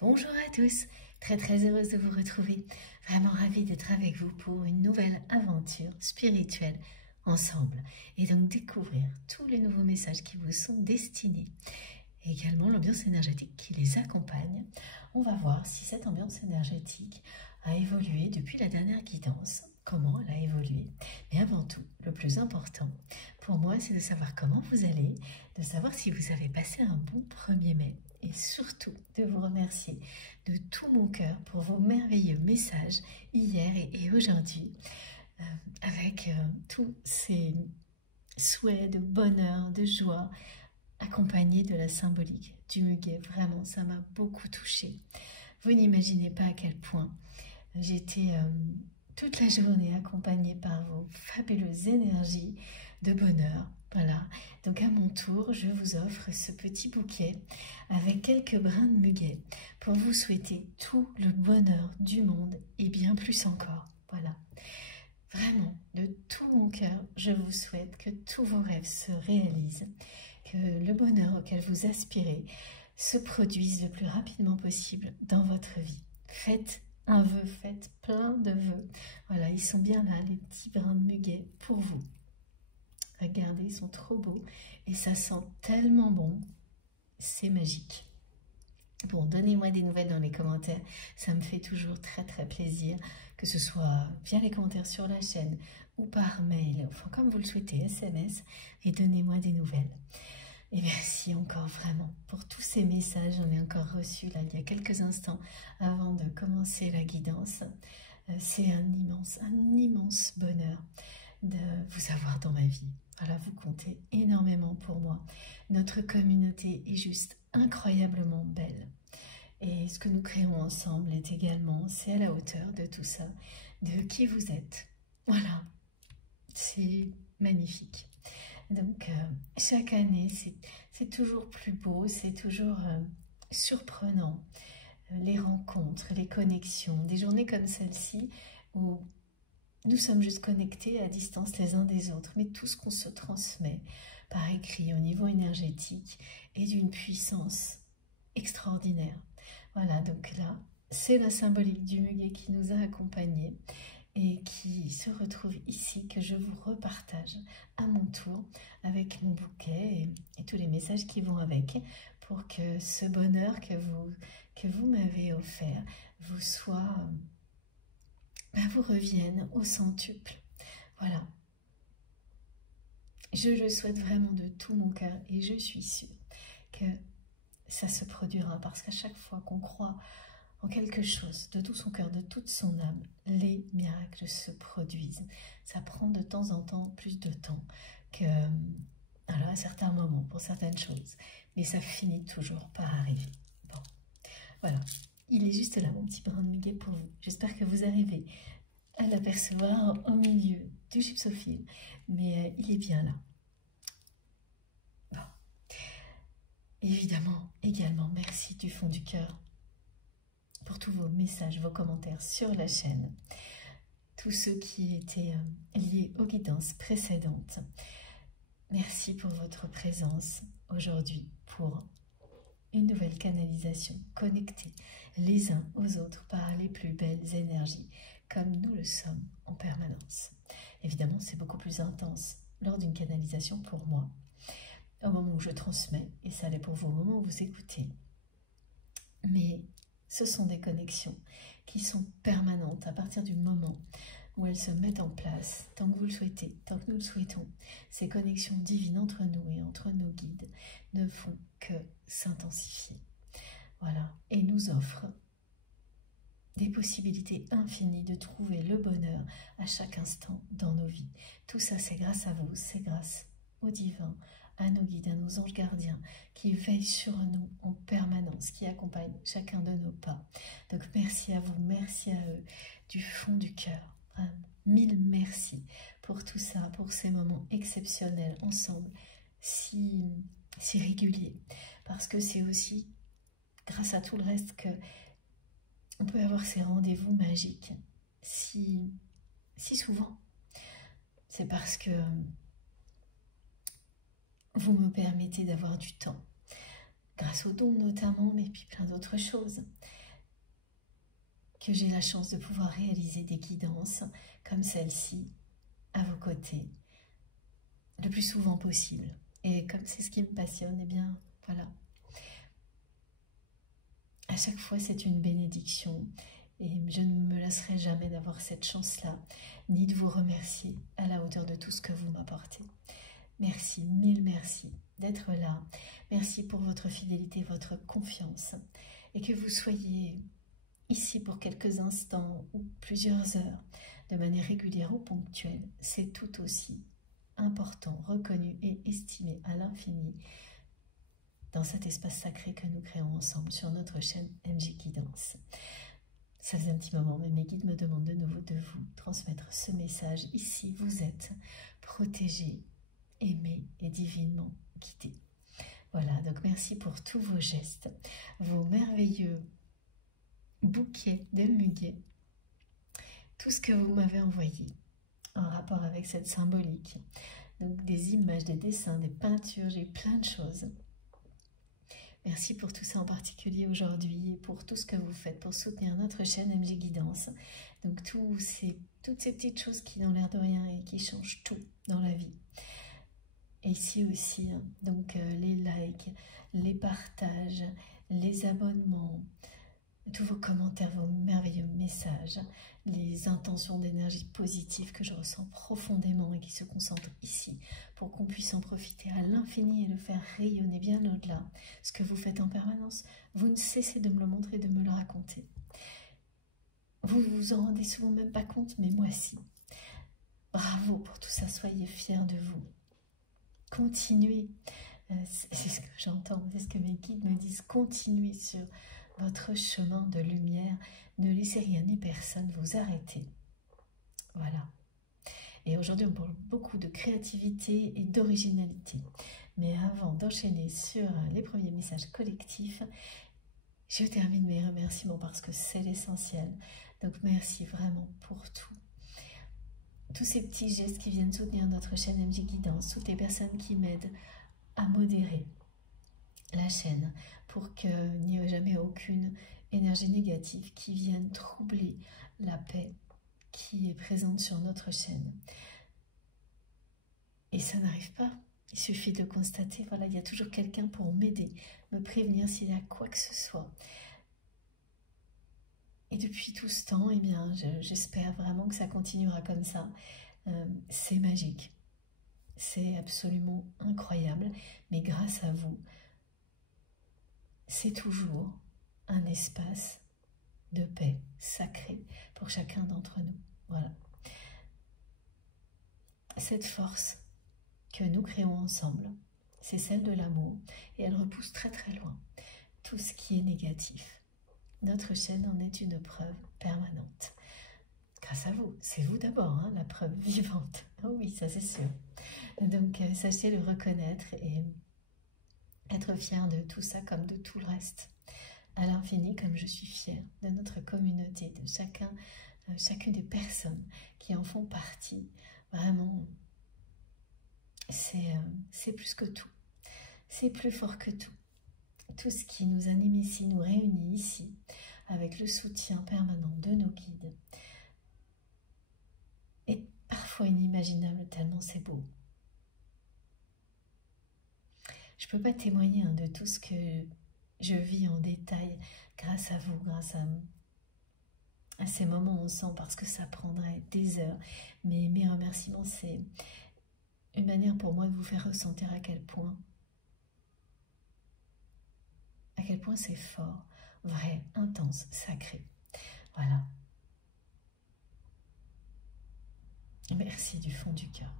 Bonjour à tous, très heureuse de vous retrouver, vraiment ravie d'être avec vous pour une nouvelle aventure spirituelle ensemble et donc découvrir tous les nouveaux messages qui vous sont destinés et également l'ambiance énergétique qui les accompagne. On va voir si cette ambiance énergétique a évolué depuis la dernière guidance, comment elle a évolué. Mais avant tout, le plus important pour moi, c'est de savoir comment vous allez, de savoir si vous avez passé un bon 1er mai et surtout de vous remercier de tout mon cœur pour vos merveilleux messages hier et aujourd'hui avec tous ces souhaits de bonheur, de joie accompagnés de la symbolique du muguet. Vraiment, ça m'a beaucoup touchée. Vous n'imaginez pas à quel point j'étais toute la journée accompagnée par vos fabuleuses énergies de bonheur. Voilà, donc à mon tour, je vous offre ce petit bouquet avec quelques brins de muguet pour vous souhaiter tout le bonheur du monde et bien plus encore. Voilà, vraiment, de tout mon cœur, je vous souhaite que tous vos rêves se réalisent, que le bonheur auquel vous aspirez se produise le plus rapidement possible dans votre vie. Faites un vœu, faites plein de vœux. Voilà, ils sont bien là, les petits brins de muguet pour vous. Regardez, ils sont trop beaux et ça sent tellement bon, c'est magique. Bon, donnez-moi des nouvelles dans les commentaires, ça me fait toujours très plaisir, que ce soit via les commentaires sur la chaîne ou par mail, enfin comme vous le souhaitez, SMS, et donnez-moi des nouvelles. Et merci encore vraiment pour tous ces messages, j'en ai encore reçu là il y a quelques instants avant de commencer la guidance. C'est un immense bonheur de vous avoir dans ma vie. Voilà, vous comptez énormément pour moi. Notre communauté est juste incroyablement belle. Et ce que nous créons ensemble est également, c'est à la hauteur de tout ça, de qui vous êtes. Voilà, c'est magnifique. Donc, chaque année, c'est toujours plus beau, c'est toujours surprenant. Les rencontres, les connexions, des journées comme celle-ci où nous sommes juste connectés à distance les uns des autres, mais tout ce qu'on se transmet par écrit au niveau énergétique est d'une puissance extraordinaire. Voilà, donc là, c'est la symbolique du muguet qui nous a accompagnés et qui se retrouve ici, que je vous repartage à mon tour avec mon bouquet et tous les messages qui vont avec, pour que ce bonheur que vous m'avez offert vous soit... vous revienne au centuple. Voilà. Je le souhaite vraiment de tout mon cœur et je suis sûre que ça se produira, parce qu'à chaque fois qu'on croit en quelque chose de tout son cœur, de toute son âme, les miracles se produisent. Ça prend de temps en temps plus de temps que alors à certains moments pour certaines choses, mais ça finit toujours par arriver. Bon, voilà. Il est juste là, mon petit brin de muguet pour vous. J'espère que vous arrivez à l'apercevoir au milieu du gypsophile, mais il est bien là. Bon. Évidemment, également, merci du fond du cœur pour tous vos messages, vos commentaires sur la chaîne, tous ceux qui étaient liés aux guidances précédentes. Merci pour votre présence aujourd'hui pour une nouvelle canalisation, connectée les uns aux autres par les plus belles énergies, comme nous le sommes en permanence. Évidemment, c'est beaucoup plus intense lors d'une canalisation pour moi, au moment où je transmets, et ça l'est pour vous au moment où vous écoutez. Mais ce sont des connexions qui sont permanentes à partir du moment où elles se mettent en place, tant que vous le souhaitez, tant que nous le souhaitons. Ces connexions divines entre nous et entre nos guides ne font que s'intensifier. Voilà, et nous offrent des possibilités infinies de trouver le bonheur à chaque instant dans nos vies. Tout ça, c'est grâce à vous, c'est grâce au divin, à nos guides, à nos anges gardiens qui veillent sur nous en permanence, qui accompagnent chacun de nos pas. Donc merci à vous, merci à eux du fond du cœur. Vraiment, mille merci pour tout ça, pour ces moments exceptionnels ensemble, si réguliers, parce que c'est aussi grâce à tout le reste que on peut avoir ces rendez-vous magiques si souvent. C'est parce que vous me permettez d'avoir du temps grâce aux dons notamment, mais puis plein d'autres choses, que j'ai la chance de pouvoir réaliser des guidances comme celle-ci à vos côtés le plus souvent possible. Et comme c'est ce qui me passionne, eh bien voilà. À chaque fois, c'est une bénédiction et je ne me lasserai jamais d'avoir cette chance-là, ni de vous remercier à la hauteur de tout ce que vous m'apportez. Merci, mille merci d'être là. Merci pour votre fidélité, votre confiance et que vous soyez ici pour quelques instants ou plusieurs heures de manière régulière ou ponctuelle. C'est tout aussi important, reconnu et estimé à l'infini dans cet espace sacré que nous créons ensemble sur notre chaîne MJ Guidance. Ça faisait un petit moment, mais mes guides me demandent de nouveau de vous transmettre ce message. Ici, vous êtes protégés, aimés et divinement guidés. Voilà, donc merci pour tous vos gestes, vos merveilleux bouquets de muguet, tout ce que vous m'avez envoyé en rapport avec cette symbolique. Donc des images, des dessins, des peintures, j'ai plein de choses. Merci pour tout ça en particulier aujourd'hui et pour tout ce que vous faites pour soutenir notre chaîne MJ Guidance. Donc toutes ces petites choses qui n'ont l'air de rien et qui changent tout dans la vie. Et ici aussi, hein, donc les likes, les partages, les abonnements, tous vos commentaires, vos merveilleux messages, les intentions d'énergie positive que je ressens profondément et qui se concentrent ici pour qu'on puisse en profiter à l'infini et le faire rayonner bien au-delà. Ce que vous faites en permanence, vous ne cessez de me le montrer, de me le raconter. Vous vous en rendez souvent même pas compte, mais moi si. Bravo pour tout ça, soyez fiers de vous. Continuez, c'est ce que j'entends, c'est ce que mes guides me disent, continuez sur votre chemin de lumière, ne laissez rien ni personne vous arrêter. Voilà. Et aujourd'hui, on parle beaucoup de créativité et d'originalité. Mais avant d'enchaîner sur les premiers messages collectifs, je termine mes remerciements parce que c'est l'essentiel. Donc merci vraiment pour tout. Tous ces petits gestes qui viennent soutenir notre chaîne MJ Guidance, toutes les personnes qui m'aident à modérer la chaîne pour qu'il n'y ait jamais aucune énergie négative qui vienne troubler la paix qui est présente sur notre chaîne. Et ça n'arrive pas. Il suffit de constater, voilà, il y a toujours quelqu'un pour m'aider, me prévenir s'il y a quoi que ce soit. Et depuis tout ce temps, eh bien, j'espère vraiment que ça continuera comme ça. C'est magique. C'est absolument incroyable. Mais grâce à vous, c'est toujours un espace de paix sacré pour chacun d'entre nous. Voilà. Cette force que nous créons ensemble, c'est celle de l'amour et elle repousse très très loin tout ce qui est négatif. Notre chaîne en est une preuve permanente. Grâce à vous, c'est vous d'abord, hein, la preuve vivante. Oh oui, ça c'est sûr. Donc sachez le reconnaître et être fier de tout ça comme de tout le reste. À l'infini, comme je suis fière de notre communauté, de chacune des personnes qui en font partie. Vraiment, c'est plus que tout. C'est plus fort que tout. Tout ce qui nous anime ici, nous réunit ici, avec le soutien permanent de nos guides, est parfois inimaginable tellement c'est beau. Je ne peux pas témoigner de tout ce que je vis en détail grâce à vous, grâce à ces moments ensemble, parce que ça prendrait des heures. Mais mes remerciements, c'est une manière pour moi de vous faire ressentir à quel point c'est fort, vrai, intense, sacré. Voilà. Merci du fond du cœur.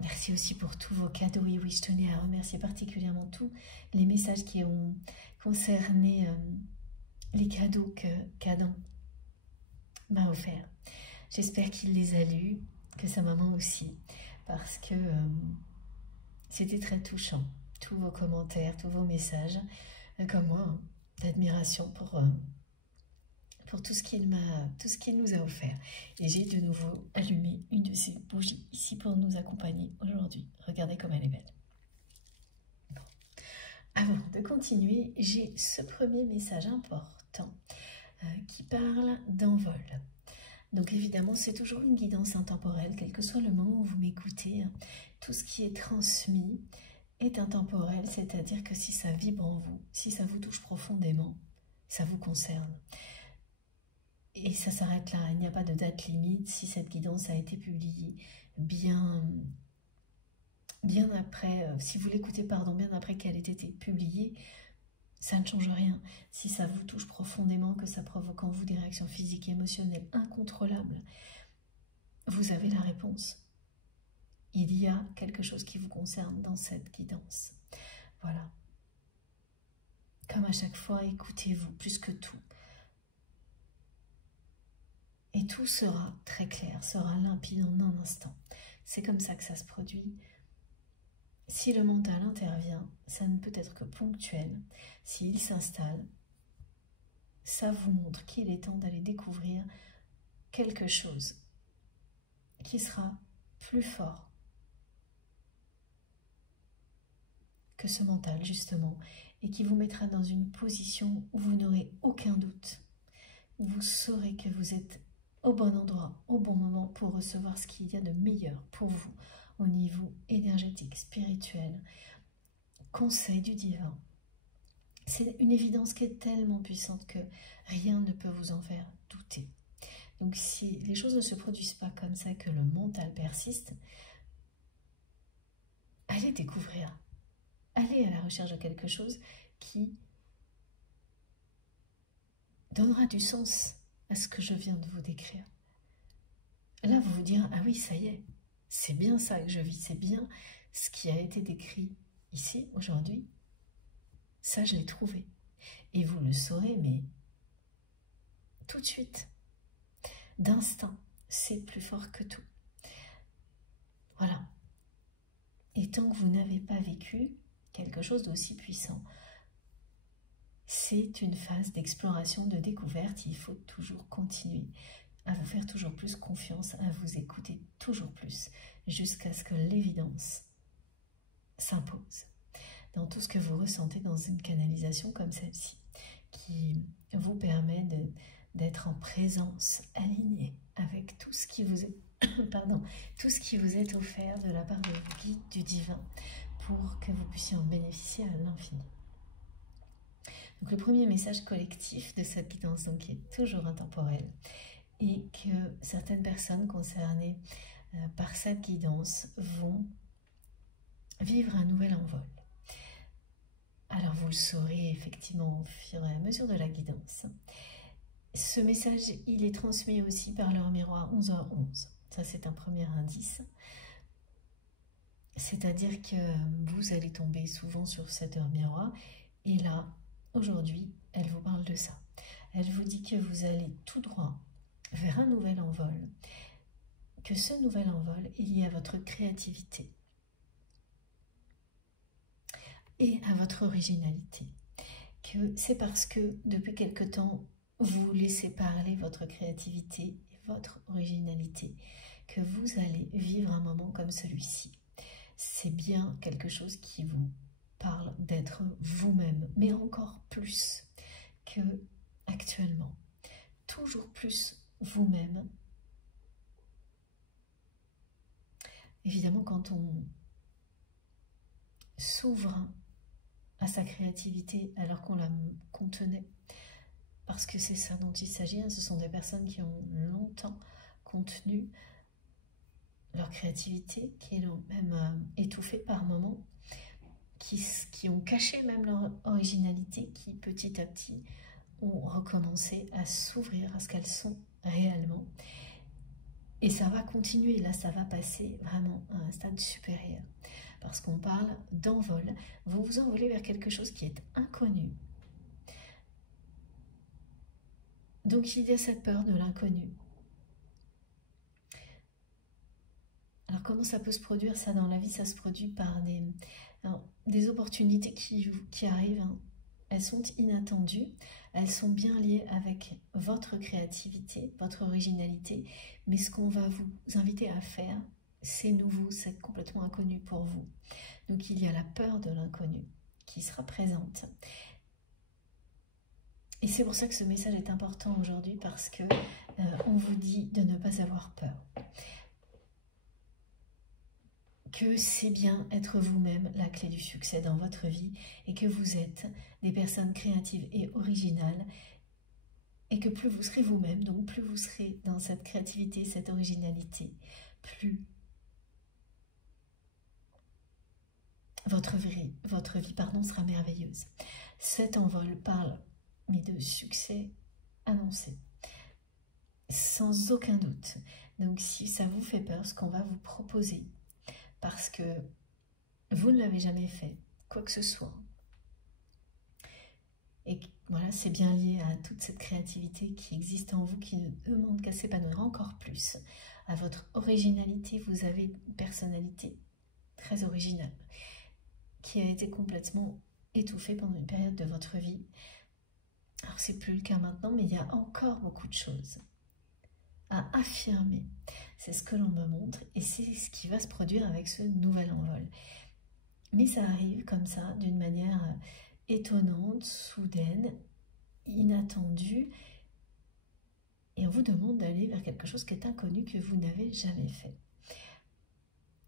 Merci aussi pour tous vos cadeaux. Et oui, je tenais à remercier particulièrement tous les messages qui ont concerné les cadeaux que qu'Adam m'a offerts. J'espère qu'il les a lus, que sa maman aussi, parce que c'était très touchant. Tous vos commentaires, tous vos messages, comme moi, hein, d'admiration pour tout ce qu'il nous a offert. Et j'ai de nouveau allumé une de ces bougies ici pour nous accompagner aujourd'hui. Regardez comme elle est belle. Bon. Avant de continuer, j'ai ce premier message important qui parle d'envol. Donc évidemment, c'est toujours une guidance intemporelle, quel que soit le moment où vous m'écoutez. Tout ce qui est transmis est intemporel, c'est-à-dire que si ça vibre en vous, si ça vous touche profondément, ça vous concerne. Et ça s'arrête là, il n'y a pas de date limite. Si cette guidance a été publiée bien après, si vous l'écoutez, bien après qu'elle ait été publiée, ça ne change rien. Si ça vous touche profondément, que ça provoque en vous des réactions physiques et émotionnelles incontrôlables, vous avez la réponse. Il y a quelque chose qui vous concerne dans cette guidance. Voilà. Comme à chaque fois, écoutez-vous plus que tout. Et tout sera très clair, sera limpide en un instant. C'est comme ça que ça se produit. Si le mental intervient, ça ne peut être que ponctuel. S'il s'installe, ça vous montre qu'il est temps d'aller découvrir quelque chose qui sera plus fort que ce mental, justement, et qui vous mettra dans une position où vous n'aurez aucun doute. Vous saurez que vous êtes au bon endroit, au bon moment pour recevoir ce qu'il y a de meilleur pour vous au niveau énergétique, spirituel, conseil du divin. C'est une évidence qui est tellement puissante que rien ne peut vous en faire douter. Donc si les choses ne se produisent pas comme ça, que le mental persiste, allez découvrir. Allez à la recherche de quelque chose qui donnera du sens à ce que je viens de vous décrire. Là, vous vous direz, ah oui, ça y est, c'est bien ça que je vis, c'est bien ce qui a été décrit ici, aujourd'hui. Ça, je l'ai trouvé. Et vous le saurez, mais tout de suite, d'instinct, c'est plus fort que tout. Voilà. Et tant que vous n'avez pas vécu quelque chose d'aussi puissant, c'est une phase d'exploration, de découverte. Il faut toujours continuer à vous faire toujours plus confiance, à vous écouter toujours plus, jusqu'à ce que l'évidence s'impose dans tout ce que vous ressentez dans une canalisation comme celle-ci, qui vous permet d'être en présence, aligné avec tout ce qui vous est, tout ce qui vous est offert de la part de vos guides du divin, pour que vous puissiez en bénéficier à l'infini. Donc le premier message collectif de cette guidance, donc, qui est toujours intemporelle, et que certaines personnes concernées par cette guidance vont vivre un nouvel envol. Alors vous le saurez effectivement au fur et à mesure de la guidance. Ce message, il est transmis aussi par leur miroir 11h11. Ça, c'est un premier indice. C'est-à-dire que vous allez tomber souvent sur cette heure miroir. Et là, aujourd'hui, elle vous parle de ça. Elle vous dit que vous allez tout droit vers un nouvel envol. Que ce nouvel envol est lié à votre créativité et à votre originalité. Que c'est parce que depuis quelque temps, vous laissez parler votre créativité et votre originalité que vous allez vivre un moment comme celui-ci. C'est bien quelque chose qui vous parle d'être vous-même, mais encore plus que actuellement. Toujours plus vous-même. Évidemment, quand on s'ouvre à sa créativité alors qu'on la contenait, parce que c'est ça dont il s'agit, ce sont des personnes qui ont longtemps contenu leur créativité, qui l'ont même étouffée par moments, qui ont caché même leur originalité, qui petit à petit ont recommencé à s'ouvrir à ce qu'elles sont réellement. Et ça va continuer, là ça va passer vraiment à un stade supérieur. Parce qu'on parle d'envol, vous vous envolez vers quelque chose qui est inconnu. Donc il y a cette peur de l'inconnu. Alors comment ça peut se produire ça dans la vie? Ça se produit par des opportunités qui arrivent. Hein. Elles sont inattendues, elles sont bien liées avec votre créativité, votre originalité. Mais ce qu'on va vous inviter à faire, c'est nouveau, c'est complètement inconnu pour vous. Donc il y a la peur de l'inconnu. qui sera présente. Et c'est pour ça que ce message est important aujourd'hui, parce que on vous dit de ne pas avoir peur. Que c'est bien être vous-même la clé du succès dans votre vie, et que vous êtes des personnes créatives et originales, et que plus vous serez vous-même, donc plus vous serez dans cette créativité, cette originalité, plus votre vie sera merveilleuse. Cet envol parle, mais de succès annoncé, sans aucun doute. Donc si ça vous fait peur, ce qu'on va vous proposer, parce que vous ne l'avez jamais fait, quoi que ce soit, et voilà, c'est bien lié à toute cette créativité qui existe en vous, qui ne demande qu'à s'épanouir encore plus, à votre originalité. Vous avez une personnalité très originale, qui a été complètement étouffée pendant une période de votre vie. Alors c'est plus le cas maintenant, mais il y a encore beaucoup de choses à affirmer. C'est ce que l'on me montre, et c'est ce qui va se produire avec ce nouvel envol. Mais ça arrive comme ça, d'une manière étonnante, soudaine, inattendue, et on vous demande d'aller vers quelque chose qui est inconnu, que vous n'avez jamais fait.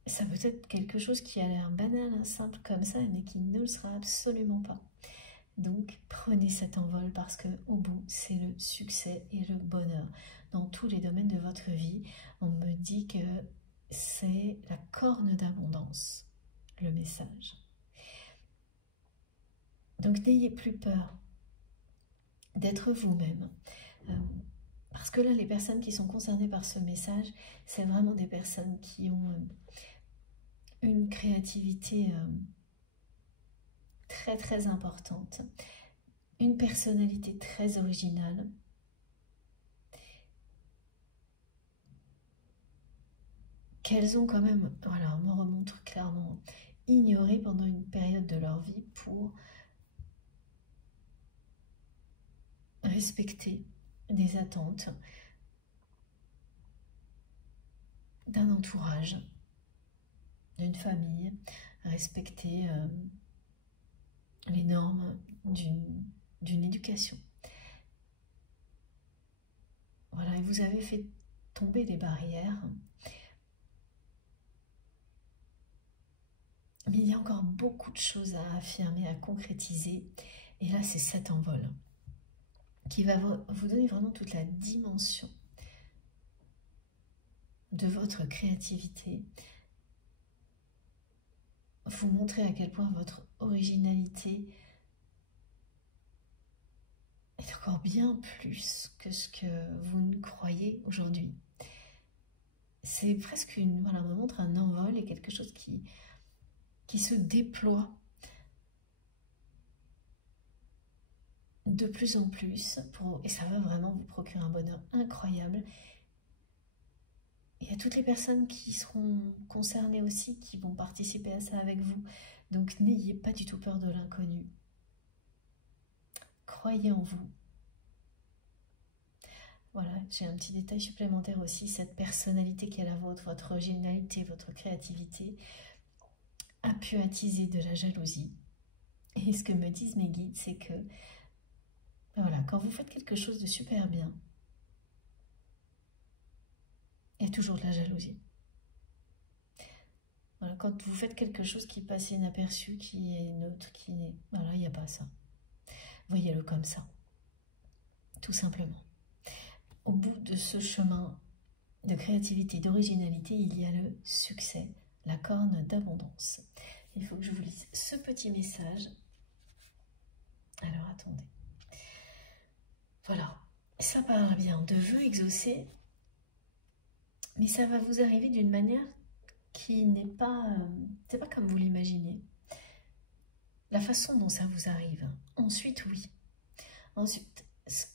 Ça peut être quelque chose qui a l'air banal, simple comme ça, mais qui ne le sera absolument pas. Donc prenez cet envol, parce que au bout, c'est le succès et le bonheur dans tous les domaines de votre vie. On me dit que c'est la corne d'abondance, le message. Donc n'ayez plus peur d'être vous-même. Parce que là, les personnes qui sont concernées par ce message, c'est vraiment des personnes qui ont une créativité très très importante, une personnalité très originale, qu'elles ont quand même, voilà, on me remontre clairement, ignoré pendant une période de leur vie pour respecter des attentes d'un entourage, d'une famille, respecter les normes d'une éducation. Voilà, et vous avez fait tomber les barrières. Mais il y a encore beaucoup de choses à affirmer, à concrétiser. Et là, c'est cet envol qui va vous donner vraiment toute la dimension de votre créativité. Vous montrer à quel point votre originalité est encore bien plus que ce que vous ne croyez aujourd'hui. C'est presque voilà, on me montre un envol et quelque chose qui se déploie de plus en plus, et ça va vraiment vous procurer un bonheur incroyable. Il y a toutes les personnes qui seront concernées aussi, qui vont participer à ça avec vous. Donc n'ayez pas du tout peur de l'inconnu. Croyez en vous. Voilà, j'ai un petit détail supplémentaire aussi, cette personnalité qui est la vôtre, votre originalité, votre créativité, a pu attiser de la jalousie. Et ce que me disent mes guides, c'est que voilà, quand vous faites quelque chose de super bien, il y a toujours de la jalousie. Voilà, quand vous faites quelque chose qui passe inaperçu, qui est neutre, qui n'est... Voilà, il n'y a pas ça. Voyez-le comme ça, tout simplement. Au bout de ce chemin de créativité, d'originalité, il y a le succès, la corne d'abondance. Il faut que je vous lise ce petit message. Alors, attendez. Voilà, ça parle bien de vœux exaucés, mais ça va vous arriver d'une manière qui n'est pas, c'est pas comme vous l'imaginez. La façon dont ça vous arrive. Ensuite, oui. Ensuite,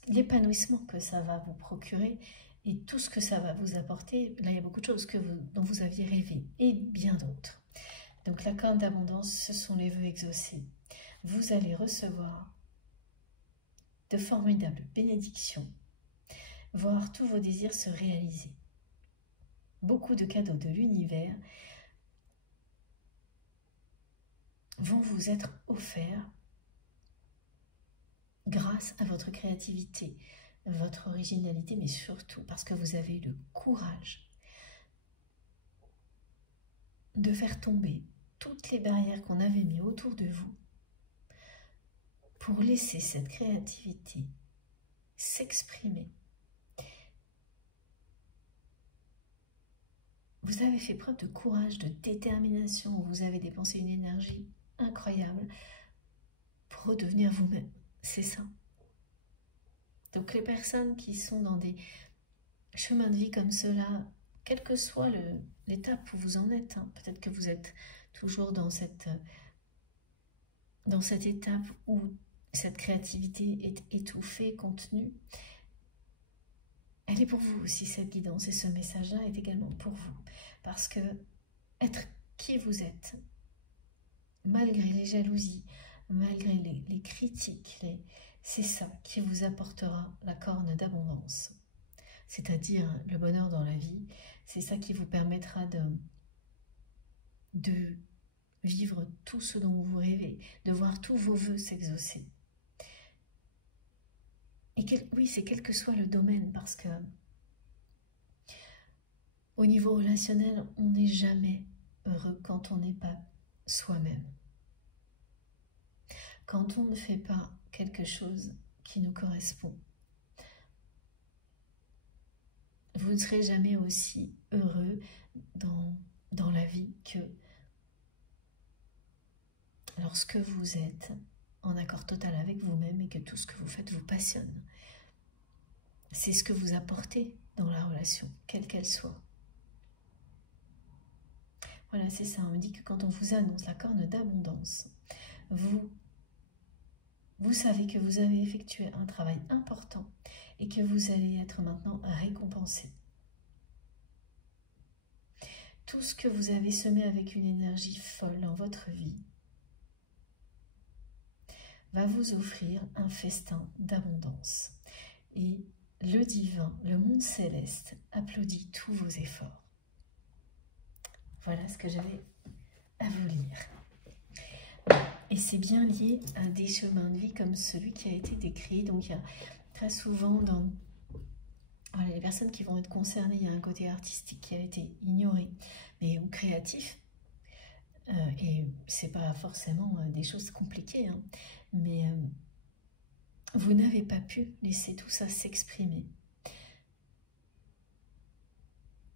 l'épanouissement que ça va vous procurer et tout ce que ça va vous apporter. Là, il y a beaucoup de choses dont vous aviez rêvé et bien d'autres. Donc, la corne d'abondance, ce sont les vœux exaucés. Vous allez recevoir de formidables bénédictions, voir tous vos désirs se réaliser. Beaucoup de cadeaux de l'univers vont vous être offerts grâce à votre créativité, votre originalité, mais surtout parce que vous avez le courage de faire tomber toutes les barrières qu'on avait mises autour de vous pour laisser cette créativité s'exprimer. Vous avez fait preuve de courage, de détermination, vous avez dépensé une énergie incroyable pour redevenir vous-même. C'est ça. Donc les personnes qui sont dans des chemins de vie comme cela, quelle que soit l'étape où vous en êtes, hein, peut-être que vous êtes toujours dans cette étape où cette créativité est étouffée, contenue, elle est pour vous aussi, cette guidance, et ce message-là est également pour vous. Parce que être qui vous êtes, malgré les jalousies, malgré les critiques, c'est ça qui vous apportera la corne d'abondance. C'est-à-dire le bonheur dans la vie, c'est ça qui vous permettra de vivre tout ce dont vous rêvez, de voir tous vos vœux s'exaucer. Et oui, c'est quel que soit le domaine, parce que au niveau relationnel, on n'est jamais heureux quand on n'est pas soi-même. Quand on ne fait pas quelque chose qui nous correspond, vous ne serez jamais aussi heureux dans la vie que lorsque vous êtes en accord total avec vous-même et que tout ce que vous faites vous passionne. C'est ce que vous apportez dans la relation, quelle qu'elle soit. Voilà, c'est ça. On me dit que quand on vous annonce la corne d'abondance, vous savez que vous avez effectué un travail important et que vous allez être maintenant récompensé. Tout ce que vous avez semé avec une énergie folle dans votre vie va vous offrir un festin d'abondance. Et le divin, le monde céleste, applaudit tous vos efforts. Voilà ce que j'avais à vous lire. Et c'est bien lié à des chemins de vie comme celui qui a été décrit. Donc il y a très souvent dans les personnes qui vont être concernées, il y a un côté artistique qui a été ignoré, mais ou créatif. Et c'est pas forcément des choses compliquées, hein, mais vous n'avez pas pu laisser tout ça s'exprimer.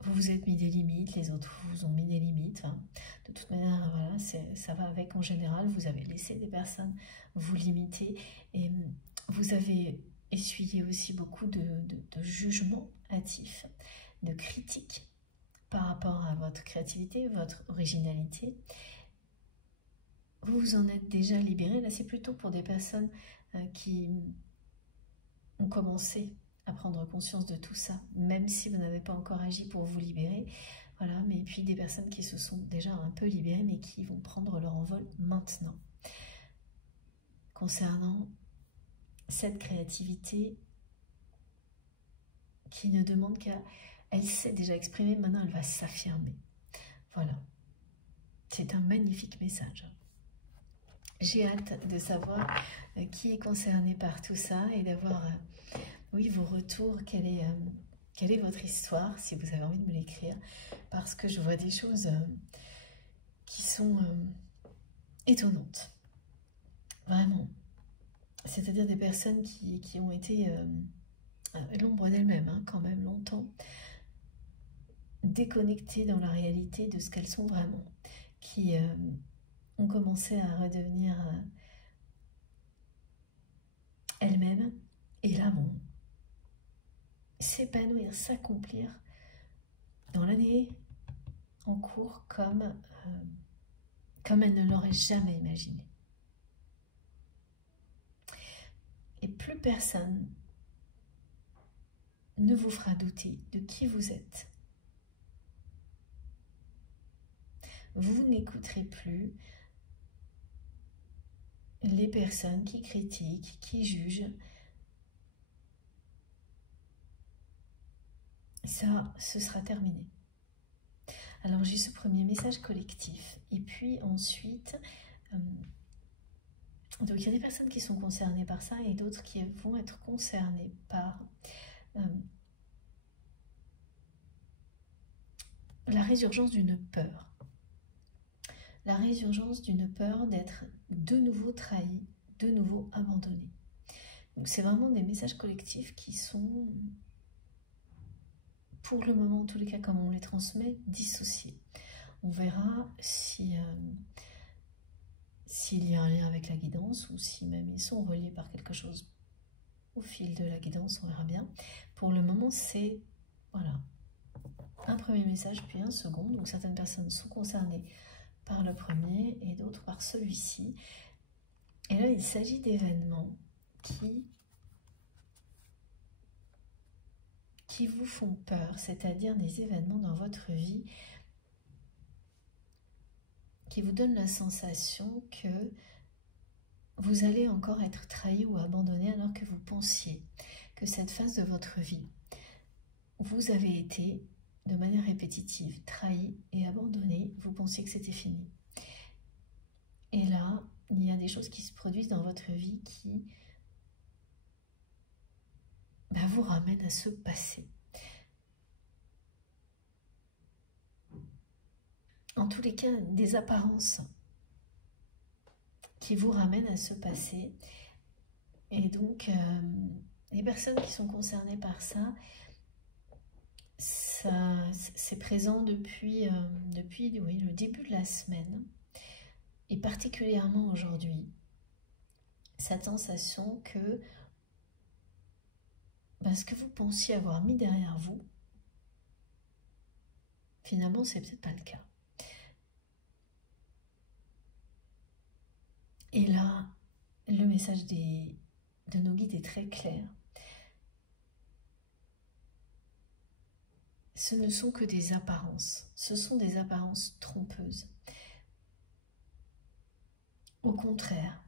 Vous vous êtes mis des limites, les autres vous ont mis des limites. Enfin, de toute manière, voilà, ça va avec en général. Vous avez laissé des personnes vous limiter et vous avez essuyé aussi beaucoup de jugements hâtifs, de critiques par rapport à votre créativité, votre originalité. Vous vous en êtes déjà libéré. Là, c'est plutôt pour des personnes qui ont commencé à prendre conscience de tout ça, même si vous n'avez pas encore agi pour vous libérer. Voilà, mais puis des personnes qui se sont déjà un peu libérées, mais qui vont prendre leur envol maintenant. Concernant cette créativité qui ne demande qu'à... Elle s'est déjà exprimée, maintenant elle va s'affirmer. Voilà. C'est un magnifique message. J'ai hâte de savoir qui est concerné par tout ça et d'avoir, oui, vos retours. Quelle est votre histoire, si vous avez envie de me l'écrire, parce que je vois des choses qui sont étonnantes. Vraiment. C'est-à-dire des personnes qui ont été l'ombre d'elles-mêmes, hein, quand même longtemps, déconnectées dans la réalité de ce qu'elles sont vraiment, qui ont commencé à redevenir elles-mêmes, et là, vont s'épanouir, s'accomplir dans l'année en cours comme elles ne l'auraient jamais imaginé. Et plus personne ne vous fera douter de qui vous êtes. Vous n'écouterez plus les personnes qui critiquent, qui jugent. Ça, ce sera terminé. Alors j'ai ce premier message collectif. Et puis ensuite, Donc il y a des personnes qui sont concernées par ça et d'autres qui vont être concernées par la résurgence d'une peur. La résurgence d'une peur d'être de nouveau trahi, de nouveau abandonné. Donc c'est vraiment des messages collectifs qui sont, pour le moment en tous les cas comme on les transmet, dissociés. On verra si... s'il y a un lien avec la guidance ou si même ils sont reliés par quelque chose au fil de la guidance, on verra bien. Pour le moment, c'est voilà, un premier message puis un second. Donc certaines personnes sont concernées par le premier et d'autres par celui-ci. Et là, il s'agit d'événements qui vous font peur, c'est-à-dire des événements dans votre vie qui vous donnent la sensation que vous allez encore être trahi ou abandonné alors que vous pensiez que cette phase de votre vie, vous avez été de manière répétitive trahi et abandonné, vous pensiez que c'était fini. Et là, il y a des choses qui se produisent dans votre vie qui vous ramènent à ce passé. En tous les cas, des apparences qui vous ramènent à ce passé. Et donc, les personnes qui sont concernées par ça, c'est présent depuis oui, le début de la semaine, et particulièrement aujourd'hui, cette sensation que ce que vous pensiez avoir mis derrière vous, finalement, c'est peut-être pas le cas. Et là, le message de nos guides est très clair. Ce ne sont que des apparences. Ce sont des apparences trompeuses. Au contraire,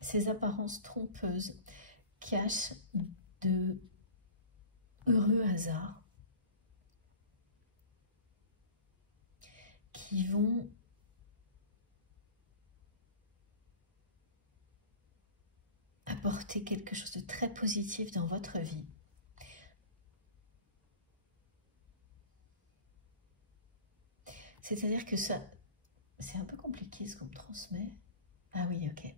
ces apparences trompeuses cachent de heureux hasards qui vont apporter quelque chose de très positif dans votre vie. C'est-à-dire que ça, c'est un peu compliqué ce qu'on me transmet. Ah oui, ok.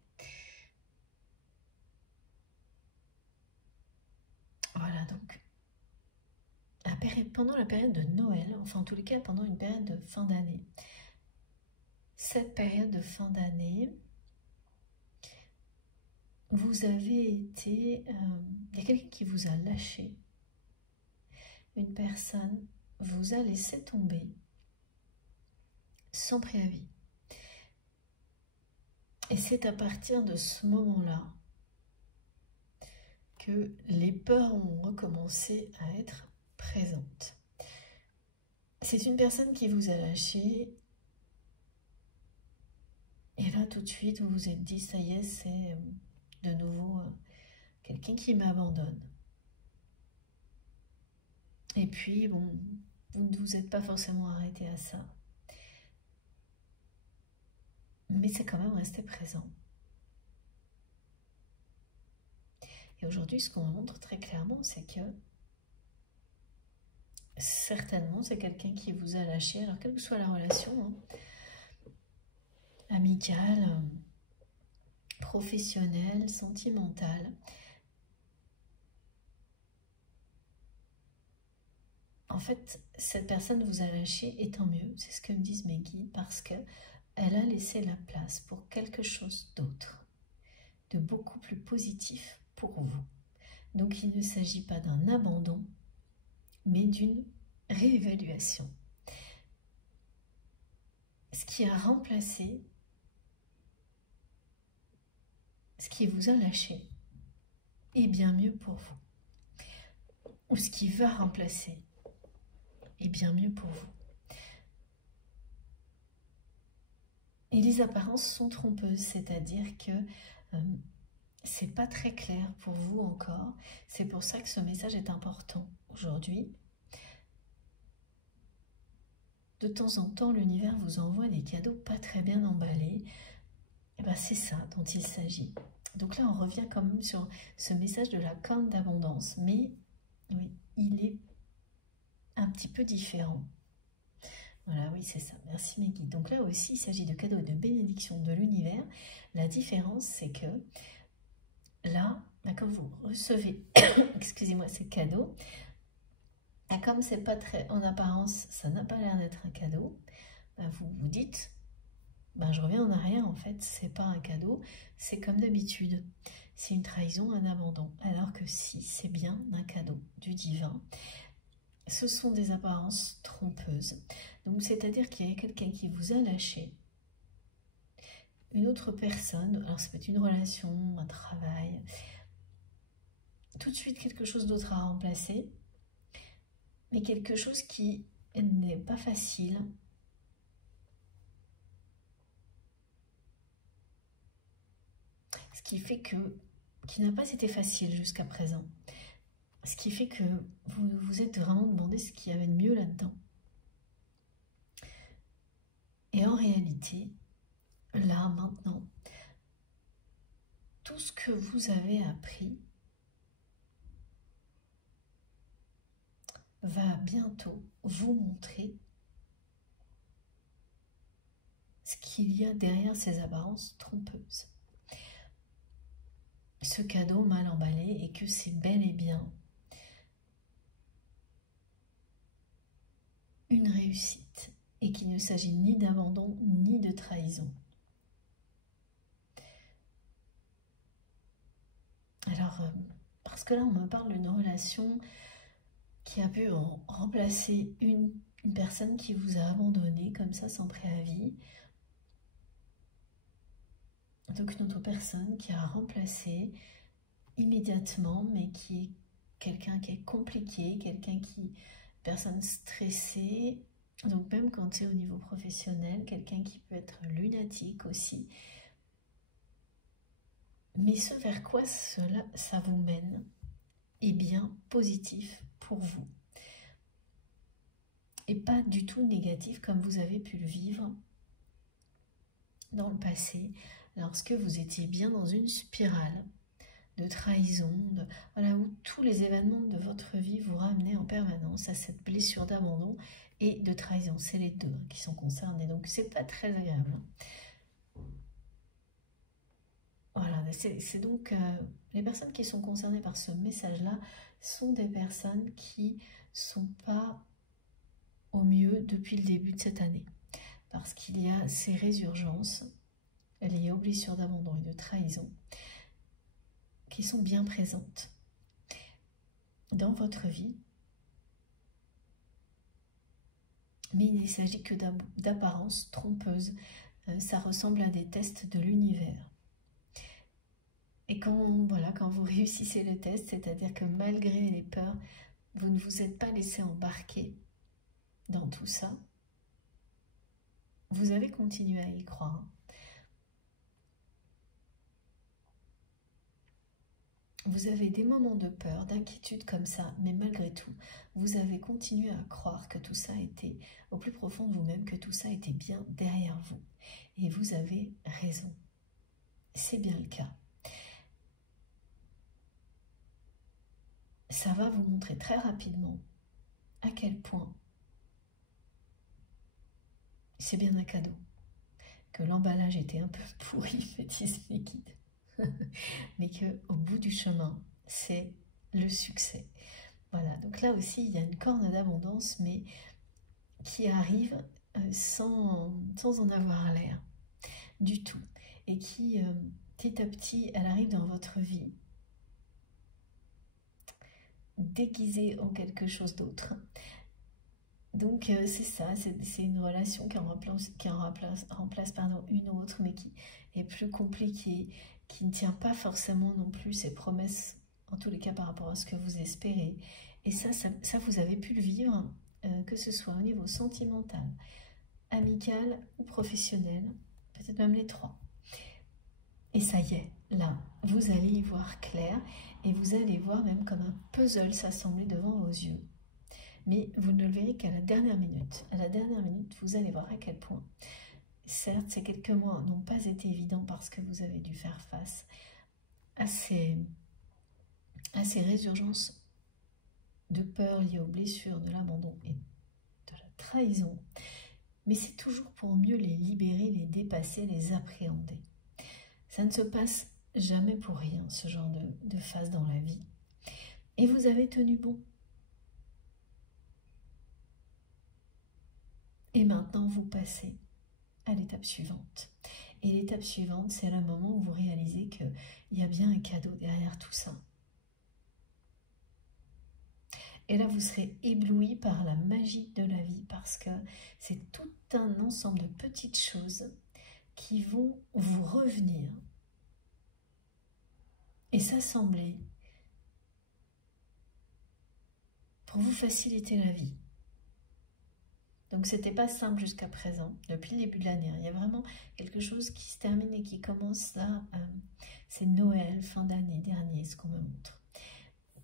Voilà, donc, pendant la période de Noël, enfin en tous les cas pendant une période de fin d'année, cette période de fin d'année, vous avez été... il y a quelqu'un qui vous a lâché. Une personne vous a laissé tomber sans préavis. Et c'est à partir de ce moment-là que les peurs ont recommencé à être présentes. C'est une personne qui vous a lâché. Et là, tout de suite, vous vous êtes dit, ça y est, c'est de nouveau quelqu'un qui m'abandonne. Et puis, bon, vous ne vous êtes pas forcément arrêté à ça. Mais c'est quand même resté présent. Et aujourd'hui, ce qu'on montre très clairement, c'est que certainement, c'est quelqu'un qui vous a lâché, alors quelle que soit la relation, amicale, professionnelle, sentimentale. En fait, cette personne vous a lâché, et tant mieux, c'est ce que me disent mes guides, parce qu'elle a laissé la place pour quelque chose d'autre, de beaucoup plus positif pour vous. Donc il ne s'agit pas d'un abandon, mais d'une réévaluation. Ce qui a remplacé, ce qui vous a lâché, est bien mieux pour vous. Ou ce qui va remplacer est bien mieux pour vous. Et les apparences sont trompeuses, c'est-à-dire que c'est pas très clair pour vous encore. C'est pour ça que ce message est important aujourd'hui. de temps en temps, l'univers vous envoie des cadeaux pas très bien emballés. Et ben c'est ça dont il s'agit. Donc là, on revient quand même sur ce message de la corne d'abondance. Mais oui, il est un petit peu différent. Voilà, oui, c'est ça. Merci mes guides. Donc là aussi, il s'agit de cadeaux et de bénédictions de l'univers. La différence, c'est que là, quand vous recevez, excusez-moi, ces cadeaux, comme c'est pas très, en apparence, ça n'a pas l'air d'être un cadeau, vous vous dites, je reviens en arrière, en fait, c'est pas un cadeau, c'est comme d'habitude. C'est une trahison, un abandon. Alors que si, c'est bien un cadeau du divin. Ce sont des apparences trompeuses. Donc, c'est-à-dire qu'il y a quelqu'un qui vous a lâché, une autre personne, alors ça peut être une relation, un travail, tout de suite quelque chose d'autre à remplacer, mais quelque chose qui n'est pas facile. Ce qui fait que, qui n'a pas été facile jusqu'à présent. Ce qui fait que vous vous êtes vraiment demandé ce qu'il y avait de mieux là-dedans. Et en réalité, là, maintenant, tout ce que vous avez appris va bientôt vous montrer ce qu'il y a derrière ces apparences trompeuses. Ce cadeau mal emballé et que c'est bel et bien une réussite et qu'il ne s'agit ni d'abandon ni de trahison. Alors, parce que là on me parle d'une relation qui a pu remplacer une personne qui vous a abandonné comme ça sans préavis. Donc une autre personne qui a remplacé immédiatement, mais qui est quelqu'un qui est compliqué, personne stressée. Donc même quand c'est au niveau professionnel, quelqu'un qui peut être lunatique aussi. Mais ce vers quoi ça vous mène est bien positif pour vous. Et pas du tout négatif comme vous avez pu le vivre dans le passé, lorsque vous étiez bien dans une spirale de trahison, voilà, où tous les événements de votre vie vous ramenaient en permanence à cette blessure d'abandon et de trahison. C'est les deux qui sont concernés, donc c'est pas très agréable. Voilà, c'est donc les personnes qui sont concernées par ce message-là sont des personnes qui sont pas au mieux depuis le début de cette année, parce qu'il y a ces résurgences liées aux blessures d'abandon et de trahison qui sont bien présentes dans votre vie, mais il ne s'agit que d'apparences trompeuses. Ça ressemble à des tests de l'univers. Et quand vous réussissez le test, c'est-à-dire que malgré les peurs, vous ne vous êtes pas laissé embarquer dans tout ça, vous avez continué à y croire. Vous avez des moments de peur, d'inquiétude comme ça, mais malgré tout, vous avez continué à croire que tout ça était, au plus profond de vous-même, que tout ça était bien derrière vous. Et vous avez raison. C'est bien le cas. Ça va vous montrer très rapidement à quel point c'est bien un cadeau. Que l'emballage était un peu pourri, me disent mes guides. Mais qu'au bout du chemin, c'est le succès. Voilà, donc là aussi, il y a une corne d'abondance, mais qui arrive sans en avoir l'air du tout. Et qui, petit à petit, elle arrive dans votre vie, déguisée en quelque chose d'autre. Donc c'est ça, c'est une relation qui en remplace une autre, mais qui est plus compliquée, qui ne tient pas forcément non plus ses promesses, en tous les cas par rapport à ce que vous espérez. Et ça vous avez pu le vivre, que ce soit au niveau sentimental, amical ou professionnel, peut-être même les trois. Et ça y est, là, vous allez y voir clair, et vous allez voir même comme un puzzle s'assembler devant vos yeux. mais vous ne le verrez qu'à la dernière minute. À la dernière minute, vous allez voir à quel point, certes, ces quelques mois n'ont pas été évidents parce que vous avez dû faire face à ces résurgences de peur liées aux blessures, de l'abandon et de la trahison. Mais c'est toujours pour mieux les libérer, les dépasser, les appréhender. Ça ne se passe jamais pour rien, ce genre de phase dans la vie. Et vous avez tenu bon. Et maintenant, vous passez à l'étape suivante. Et l'étape suivante, c'est le moment où vous réalisez qu'il y a bien un cadeau derrière tout ça. Et là, vous serez ébloui par la magie de la vie parce que c'est tout un ensemble de petites choses qui vont vous revenir et s'assembler pour vous faciliter la vie. Donc, c'était pas simple jusqu'à présent, depuis le début de l'année. Il y a vraiment quelque chose qui se termine et qui commence là. C'est Noël, fin d'année dernier, ce qu'on me montre,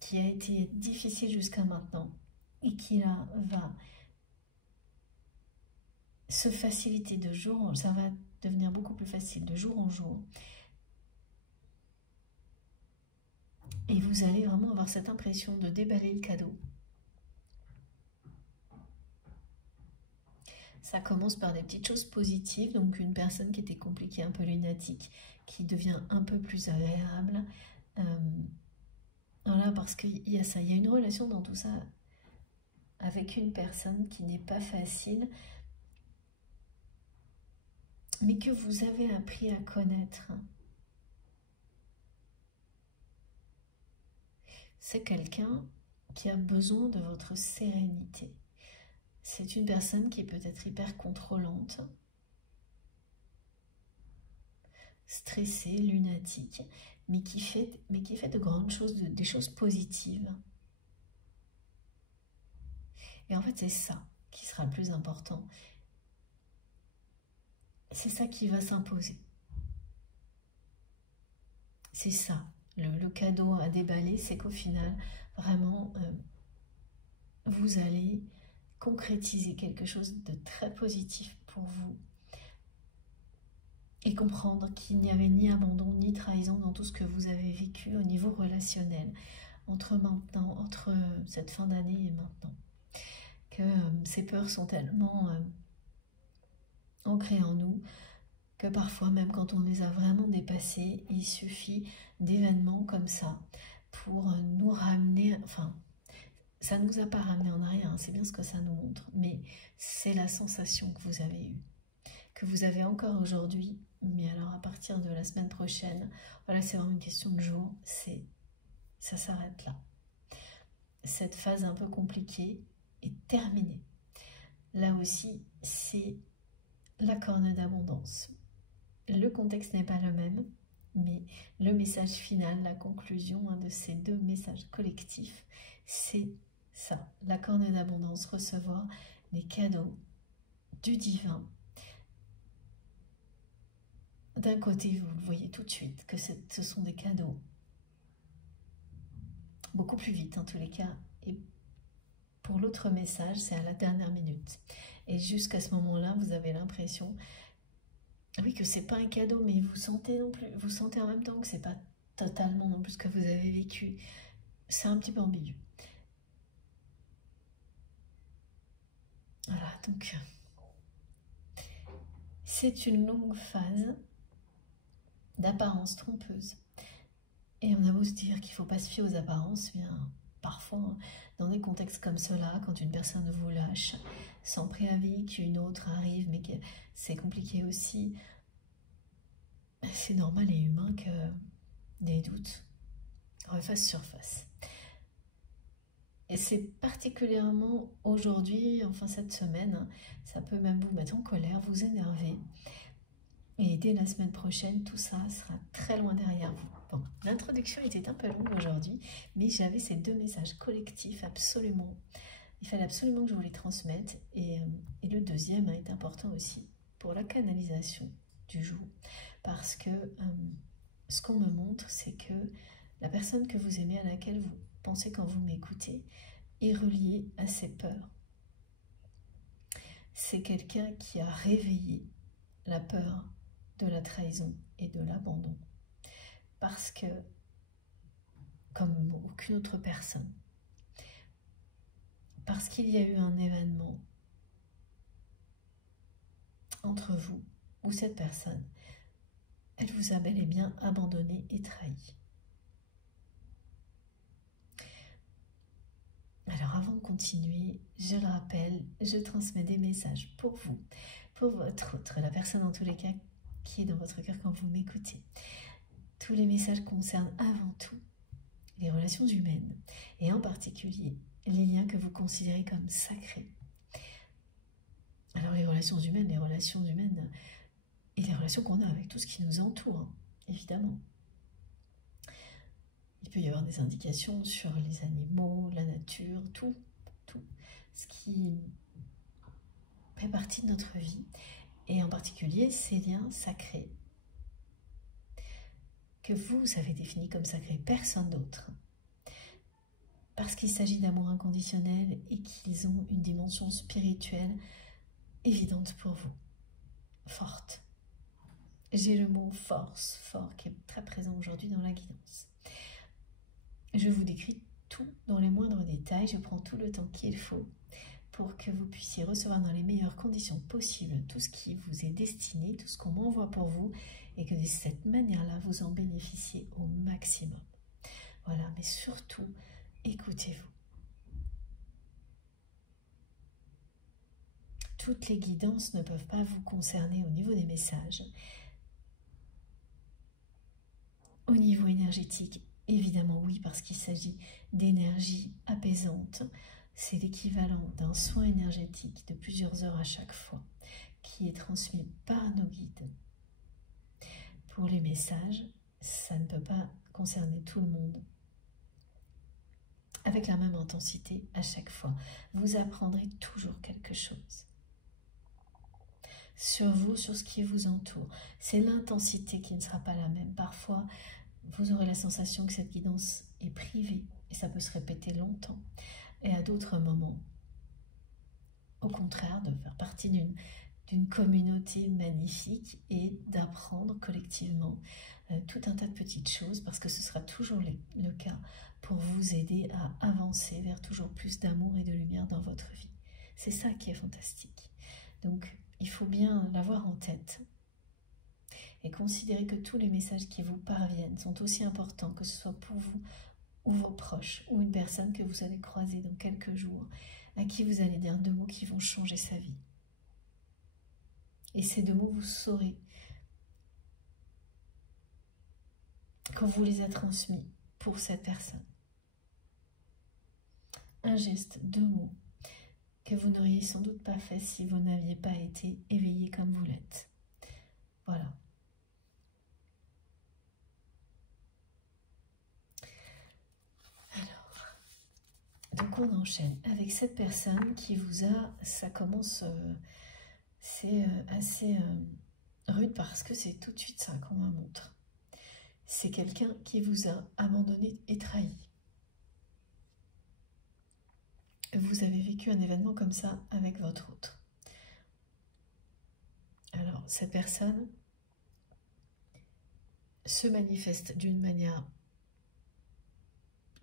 qui a été difficile jusqu'à maintenant et qui là va se faciliter de jour en jour. Ça va devenir beaucoup plus facile de jour en jour. Et vous allez vraiment avoir cette impression de déballer le cadeau. Ça commence par des petites choses positives, donc une personne qui était compliquée, un peu lunatique, qui devient un peu plus agréable. Voilà, parce qu'il y a ça, il y a une relation dans tout ça avec une personne qui n'est pas facile, mais que vous avez appris à connaître. C'est quelqu'un qui a besoin de votre sérénité. C'est une personne qui peut être hyper contrôlante, stressée, lunatique, mais qui fait de grandes choses, des choses positives. Et en fait, c'est ça qui sera le plus important. C'est ça qui va s'imposer. C'est ça, le cadeau à déballer, c'est qu'au final, vraiment, vous allez concrétiser quelque chose de très positif pour vous et comprendre qu'il n'y avait ni abandon ni trahison dans tout ce que vous avez vécu au niveau relationnel entre cette fin d'année et maintenant, que ces peurs sont tellement ancrées en nous que parfois même quand on les a vraiment dépassées, il suffit d'événements comme ça pour nous ramener, enfin ça ne nous a pas ramené en arrière, hein, c'est bien ce que ça nous montre, mais c'est la sensation que vous avez eue, que vous avez encore aujourd'hui, mais alors à partir de la semaine prochaine, voilà, c'est vraiment une question de jour, ça s'arrête là. Cette phase un peu compliquée est terminée. Là aussi, c'est la corne d'abondance. Le contexte n'est pas le même, mais le message final, la conclusion de ces deux messages collectifs, c'est ça, la corne d'abondance, recevoir les cadeaux du divin. D'un côté, vous le voyez tout de suite, que ce sont des cadeaux beaucoup plus vite en tous les cas, et pour l'autre message, c'est à la dernière minute. Et jusqu'à ce moment-là, vous avez l'impression, oui, que c'est pas un cadeau, mais vous sentez non plus, vous sentez en même temps que c'est pas totalement non plus ce que vous avez vécu. C'est un petit peu ambigu. Voilà, donc c'est une longue phase d'apparence trompeuse. Et on a beau se dire qu'il ne faut pas se fier aux apparences, bien parfois dans des contextes comme cela, quand une personne vous lâche sans préavis, qu'une autre arrive, mais que c'est compliqué aussi, c'est normal et humain que des doutes refassent surface. Et c'est particulièrement aujourd'hui, enfin cette semaine, ça peut même vous mettre en colère, vous énerver. Et dès la semaine prochaine, tout ça sera très loin derrière vous. Bon, l'introduction était un peu longue aujourd'hui, mais j'avais ces deux messages collectifs absolument. Il fallait absolument que je vous les transmette. Et le deuxième est important aussi pour la canalisation du jour. Parce que ce qu'on me montre, c'est que la personne que vous aimez, à laquelle vous pensez quand vous m'écoutez, est relié à ses peurs. C'est quelqu'un qui a réveillé la peur de la trahison et de l'abandon. Parce que, comme aucune autre personne, parce qu'il y a eu un événement entre vous ou cette personne, elle vous a bel et bien abandonné et trahi. Alors avant de continuer, je le rappelle, je transmets des messages pour vous, pour votre autre, la personne en tous les cas qui est dans votre cœur quand vous m'écoutez. Tous les messages concernent avant tout les relations humaines et en particulier les liens que vous considérez comme sacrés. Alors les relations humaines et les relations qu'on a avec tout ce qui nous entoure, hein, évidemment. Il peut y avoir des indications sur les animaux, la nature, tout ce qui fait partie de notre vie, et en particulier ces liens sacrés que vous avez définis comme sacrés, personne d'autre, parce qu'il s'agit d'amour inconditionnel et qu'ils ont une dimension spirituelle évidente pour vous, forte. J'ai le mot force, fort, qui est très présent aujourd'hui dans la guidance. Je vous décris tout dans les moindres détails, je prends tout le temps qu'il faut pour que vous puissiez recevoir dans les meilleures conditions possibles tout ce qui vous est destiné, tout ce qu'on m'envoie pour vous, et que de cette manière-là, vous en bénéficiez au maximum. Voilà, mais surtout, écoutez-vous. Toutes les guidances ne peuvent pas vous concerner au niveau des messages. Au niveau énergétique, évidemment oui, parce qu'il s'agit d'énergie apaisante. C'est l'équivalent d'un soin énergétique de plusieurs heures à chaque fois, qui est transmis par nos guides. Pour les messages, ça ne peut pas concerner tout le monde avec la même intensité à chaque fois. Vous apprendrez toujours quelque chose sur vous, sur ce qui vous entoure. C'est l'intensité qui ne sera pas la même. Parfois, vous aurez la sensation que cette guidance est privée et ça peut se répéter longtemps. Et à d'autres moments, au contraire, de faire partie d'une communauté magnifique et d'apprendre collectivement tout un tas de petites choses, parce que ce sera toujours le cas pour vous aider à avancer vers toujours plus d'amour et de lumière dans votre vie. C'est ça qui est fantastique. Donc, il faut bien l'avoir en tête et considérer que tous les messages qui vous parviennent sont aussi importants, que ce soit pour vous ou vos proches, ou une personne que vous allez croiser dans quelques jours, à qui vous allez dire 2 mots qui vont changer sa vie. Et ces 2 mots, vous saurez, quand vous les a transmis pour cette personne. Un geste, 2 mots, que vous n'auriez sans doute pas fait si vous n'aviez pas été éveillé comme vous l'êtes. Voilà. Donc on enchaîne avec cette personne qui vous a, ça commence, c'est assez rude parce que c'est tout de suite ça qu'on me montre. C'est quelqu'un qui vous a abandonné et trahi. Vous avez vécu un événement comme ça avec votre autre. Alors cette personne se manifeste d'une manière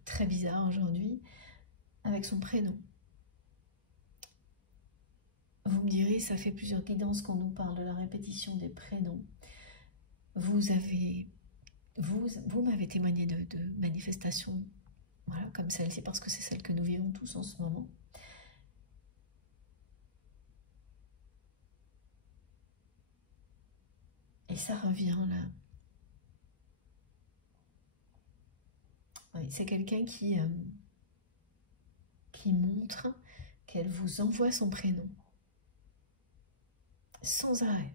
très bizarre aujourd'hui, avec son prénom. Vous me direz, ça fait plusieurs guidances qu'on nous parle de la répétition des prénoms. Vous m'avez témoigné de manifestations, voilà, comme celle-ci, parce que c'est celle que nous vivons tous en ce moment. Et ça revient là. Oui, c'est quelqu'un qui montre qu'elle vous envoie son prénom sans arrêt.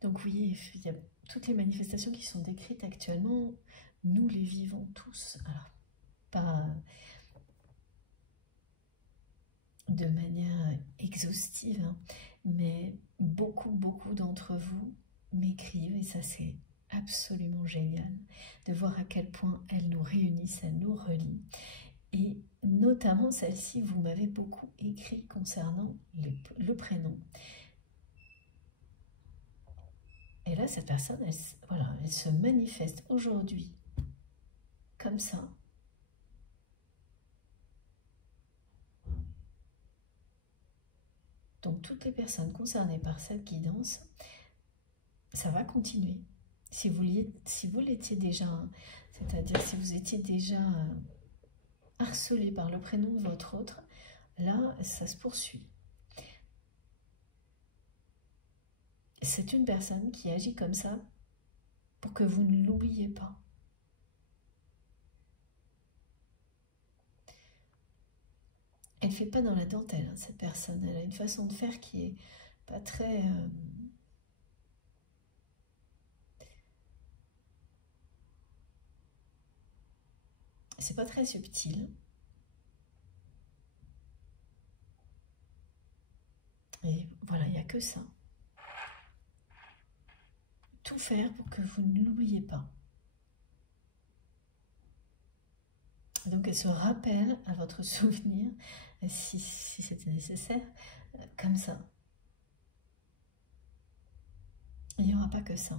Donc oui, il y a toutes les manifestations qui sont décrites actuellement, nous les vivons tous. Alors, pas de manière exhaustive, hein, mais beaucoup d'entre vous m'écrivent, et ça c'est absolument génial, de voir à quel point elles nous réunissent, elles nous relient. Et notamment celle-ci, vous m'avez beaucoup écrit concernant le prénom. Et là, cette personne, voilà, elle se manifeste aujourd'hui comme ça. Donc, toutes les personnes concernées par cette guidance, ça va continuer. Si vous l'étiez déjà, c'est-à-dire si vous étiez déjà harcelé par le prénom de votre autre, là, ça se poursuit. C'est une personne qui agit comme ça pour que vous ne l'oubliez pas. Elle ne fait pas dans la dentelle, hein, cette personne. Elle a une façon de faire qui est pas très... c'est pas très subtil. Et voilà, il n'y a que ça. Tout faire pour que vous ne l'oubliez pas. Donc elle se rappelle à votre souvenir, si c'était nécessaire, comme ça. Il n'y aura pas que ça.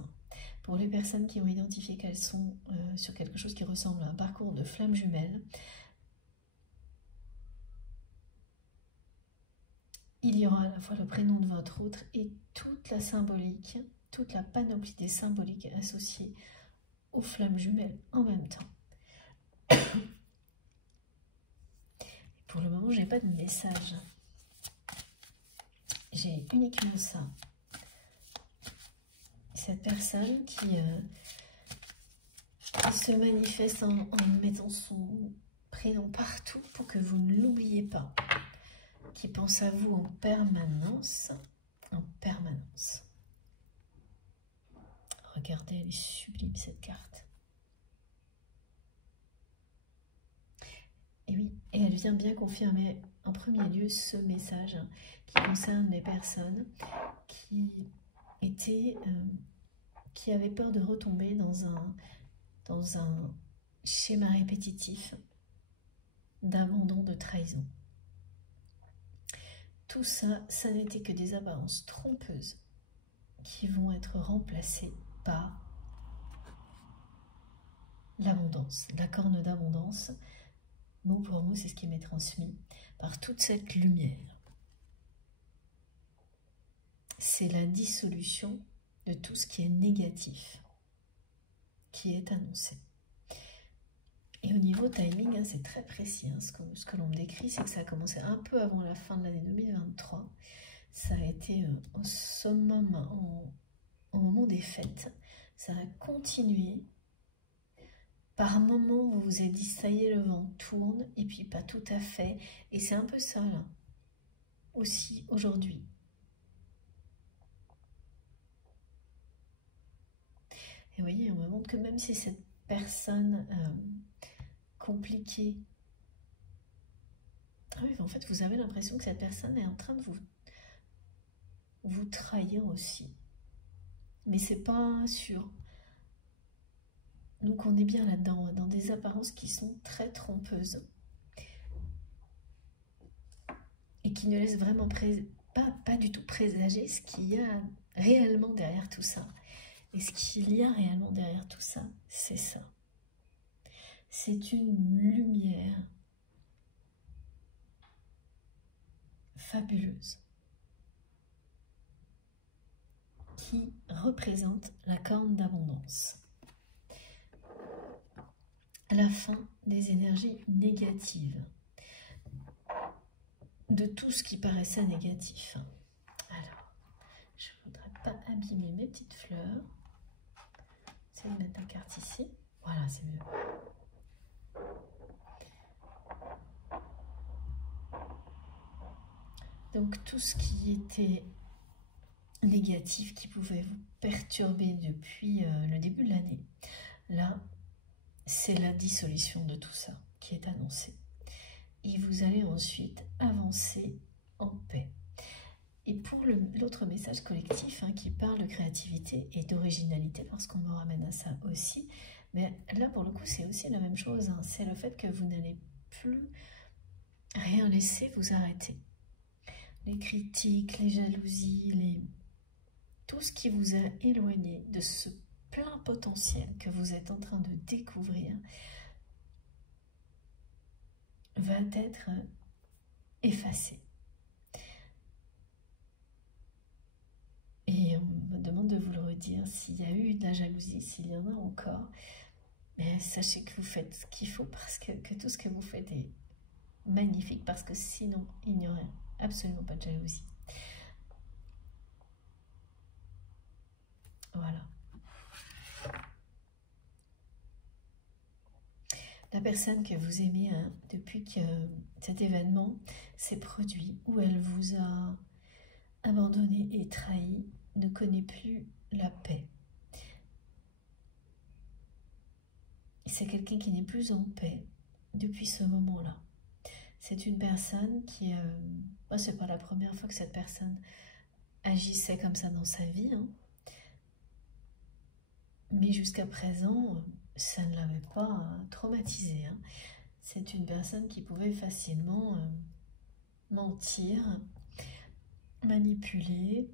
Pour les personnes qui ont identifié qu'elles sont sur quelque chose qui ressemble à un parcours de flammes jumelles, il y aura à la fois le prénom de votre autre et toute la symbolique, toute la panoplie des symboliques associées aux flammes jumelles en même temps. Pour le moment, je n'ai pas de message. J'ai uniquement ça. Cette personne qui se manifeste en mettant son prénom partout pour que vous ne l'oubliez pas. Qui pense à vous en permanence. En permanence. Regardez, elle est sublime cette carte. Et oui, et elle vient bien confirmer en premier lieu ce message qui concerne les personnes qui avaient peur de retomber dans un schéma répétitif d'abandon, de trahison. Tout ça, ça n'était que des apparences trompeuses qui vont être remplacées par l'abondance, la corne d'abondance. Mot pour mot, c'est ce qui m'est transmis par toute cette lumière. C'est la dissolution de tout ce qui est négatif qui est annoncé. Et au niveau timing, hein, c'est très précis. Hein, ce que l'on me décrit, c'est que ça a commencé un peu avant la fin de l'année 2023. Ça a été au summum, au moment des fêtes. Ça a continué. Par un moment, vous vous êtes dit, ça y est, le vent tourne, et puis pas tout à fait. Et c'est un peu ça, là, aussi, aujourd'hui. Et vous voyez, on me montre que même si cette personne compliquée... Ah oui, en fait, vous avez l'impression que cette personne est en train de vous trahir aussi. Mais c'est pas sûr. Donc on est bien là-dedans, dans des apparences qui sont très trompeuses. Et qui ne laissent vraiment pas du tout présager ce qu'il y a réellement derrière tout ça. Et ce qu'il y a réellement derrière tout ça, c'est ça. C'est une lumière fabuleuse qui représente la corne d'abondance. La fin des énergies négatives, de tout ce qui paraissait négatif. Alors, je ne voudrais pas abîmer mes petites fleurs. Je vais mettre la carte ici. Voilà, c'est mieux. Donc tout ce qui était négatif, qui pouvait vous perturber depuis le début de l'année, là, c'est la dissolution de tout ça qui est annoncée. Et vous allez ensuite avancer en paix. Et pour l'autre message collectif, hein, qui parle de créativité, créativité et d'originalité, parce qu'on me ramène à ça aussi. Mais là, pour le coup, c'est aussi la même chose, hein. C'est le fait que vous n'allez plus rien laisser vous arrêter. Les critiques, les jalousies, tout ce qui vous a éloigné de ce plein potentiel que vous êtes en train de découvrir va être effacé. Et on me demande de vous le redire, s'il y a eu de la jalousie, s'il y en a encore, mais sachez que vous faites ce qu'il faut, parce que tout ce que vous faites est magnifique, parce que sinon, il n'y aurait absolument pas de jalousie. Voilà. La personne que vous aimez, hein, depuis que cet événement s'est produit, où elle vous a abandonné et trahi, ne connaît plus la paix. C'est quelqu'un qui n'est plus en paix depuis ce moment-là. C'est une personne qui... c'est pas la première fois que cette personne agissait comme ça dans sa vie, hein. Mais jusqu'à présent, ça ne l'avait pas traumatisé, hein. C'est une personne qui pouvait facilement mentir, manipuler,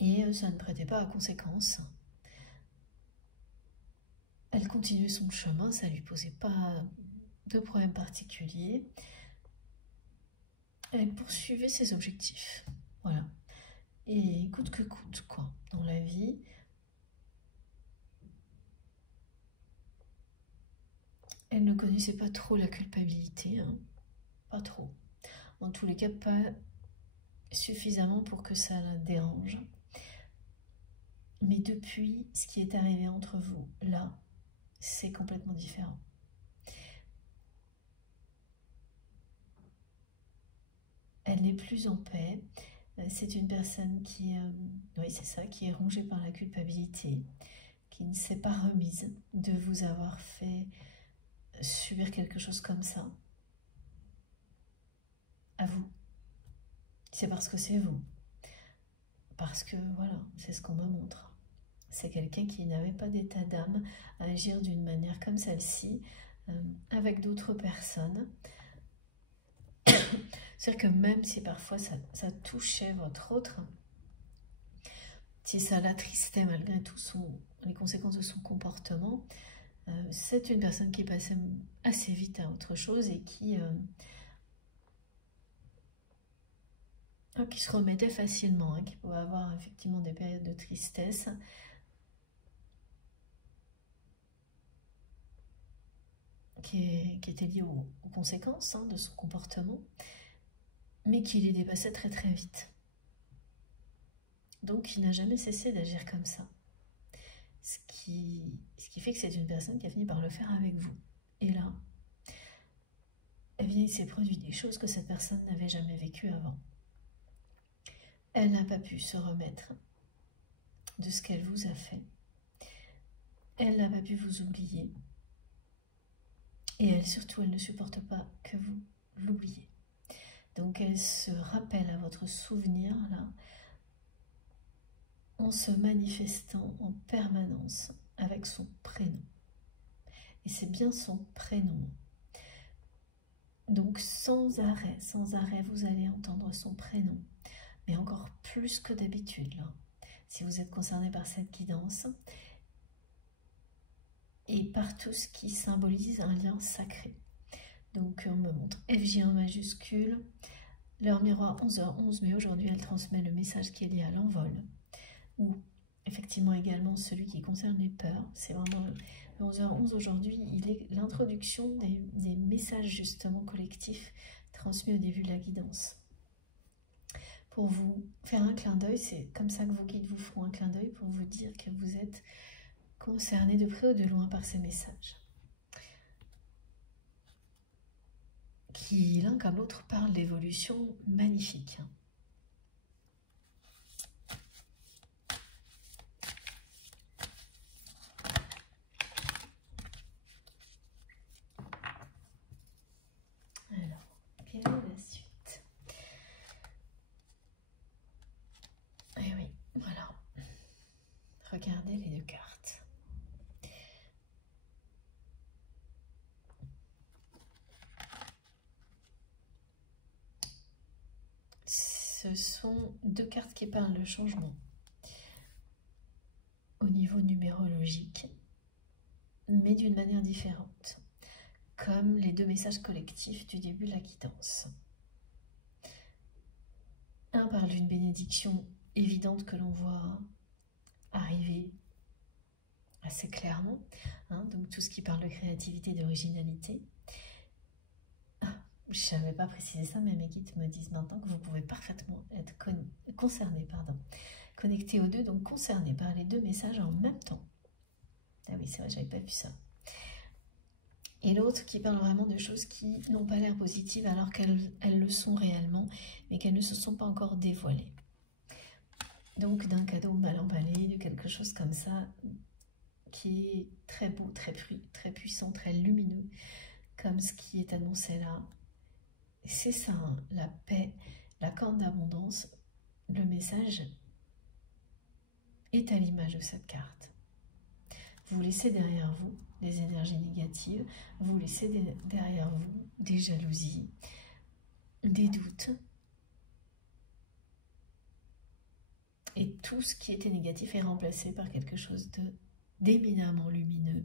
et ça ne prêtait pas à conséquence. Elle continuait son chemin, ça ne lui posait pas de problème particulier. Elle poursuivait ses objectifs, voilà. Et coûte que coûte, quoi, dans la vie. Elle ne connaissait pas trop la culpabilité, hein. Pas trop. En tous les cas, pas suffisamment pour que ça la dérange. Mais depuis, ce qui est arrivé entre vous, là, c'est complètement différent. Elle n'est plus en paix. C'est une personne qui, oui, c'est ça, qui est rongée par la culpabilité, qui ne s'est pas remise de vous avoir fait subir quelque chose comme ça. À vous. C'est parce que c'est vous. Parce que, voilà, c'est ce qu'on me montre. C'est quelqu'un qui n'avait pas d'état d'âme à agir d'une manière comme celle-ci, avec d'autres personnes. C'est-à-dire que même si parfois ça touchait votre autre, si ça l'attristait malgré tout les conséquences de son comportement, c'est une personne qui passait assez vite à autre chose et qui se remettait facilement, hein, qui pouvait avoir effectivement des périodes de tristesse. Qui était liée aux conséquences, hein, de son comportement, mais qui les dépassait très très vite. Donc il n'a jamais cessé d'agir comme ça. Ce qui fait que c'est une personne qui a fini par le faire avec vous. Et là, eh bien, il s'est produit des choses que cette personne n'avait jamais vécues avant. Elle n'a pas pu se remettre de ce qu'elle vous a fait. Elle n'a pas pu vous oublier. Et elle, surtout, elle ne supporte pas que vous l'oubliez. Donc elle se rappelle à votre souvenir, là, en se manifestant en permanence avec son prénom. Et c'est bien son prénom. Donc sans arrêt, vous allez entendre son prénom. Mais encore plus que d'habitude, là, si vous êtes concerné par cette guidance. Et par tout ce qui symbolise un lien sacré. Donc on me montre FJ en majuscule, l'heure miroir 11h11, mais aujourd'hui elle transmet le message qui est lié à l'envol, ou effectivement également celui qui concerne les peurs. C'est vraiment le 11h11 aujourd'hui, il est l'introduction des messages justement collectifs transmis au début de la guidance. Pour vous faire un clin d'œil, c'est comme ça que vos guides vous feront un clin d'œil pour vous dire que vous êtes concerné de près ou de loin par ces messages, qui l'un comme l'autre parlent d'évolution magnifique. Alors, quelle est la suite? Eh oui, voilà. Regardez les deux cartes. Ce sont deux cartes qui parlent de changement au niveau numérologique, mais d'une manière différente, comme les deux messages collectifs du début de la quittance. Un parle d'une bénédiction évidente que l'on voit arriver assez clairement, hein, donc tout ce qui parle de créativité, d'originalité. Je ne savais pas préciser ça, mais mes guides me disent maintenant que vous pouvez parfaitement être connecté aux deux, donc concerné par les deux messages en même temps. Ah oui, c'est vrai, j'avais pas vu ça. Et l'autre qui parle vraiment de choses qui n'ont pas l'air positives alors qu'elles le sont réellement, mais qu'elles ne se sont pas encore dévoilées. Donc d'un cadeau mal emballé, de quelque chose comme ça, qui est très beau, très puissant, très lumineux, comme ce qui est annoncé là. C'est ça, hein, la paix, la corne d'abondance, le message est à l'image de cette carte. Vous laissez derrière vous des énergies négatives, vous laissez derrière vous des jalousies, des doutes. Et tout ce qui était négatif est remplacé par quelque chose d'éminemment lumineux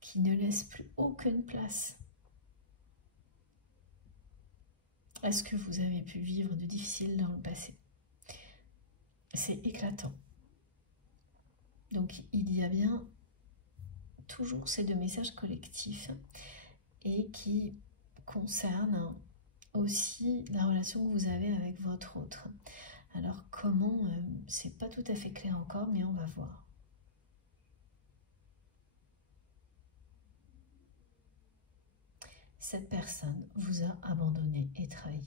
qui ne laisse plus aucune place à ce que vous avez pu vivre de difficile dans le passé. C'est éclatant. Donc il y a bien toujours ces deux messages collectifs et qui concernent aussi la relation que vous avez avec votre autre. Alors comment, c'est pas tout à fait clair encore, mais on va voir. Cette personne vous a abandonné et trahi.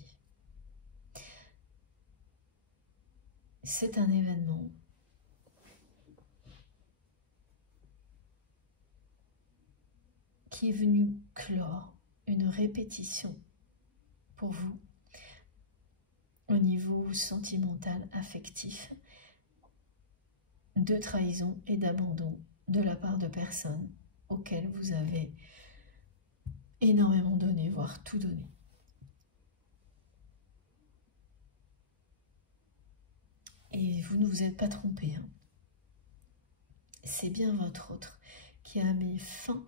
C'est un événement qui est venu clore une répétition pour vous au niveau sentimental, affectif, de trahison et d'abandon de la part de personnes auxquelles vous avez énormément donné, voire tout donné. Et vous ne vous êtes pas trompé, hein. C'est bien votre autre qui a mis fin,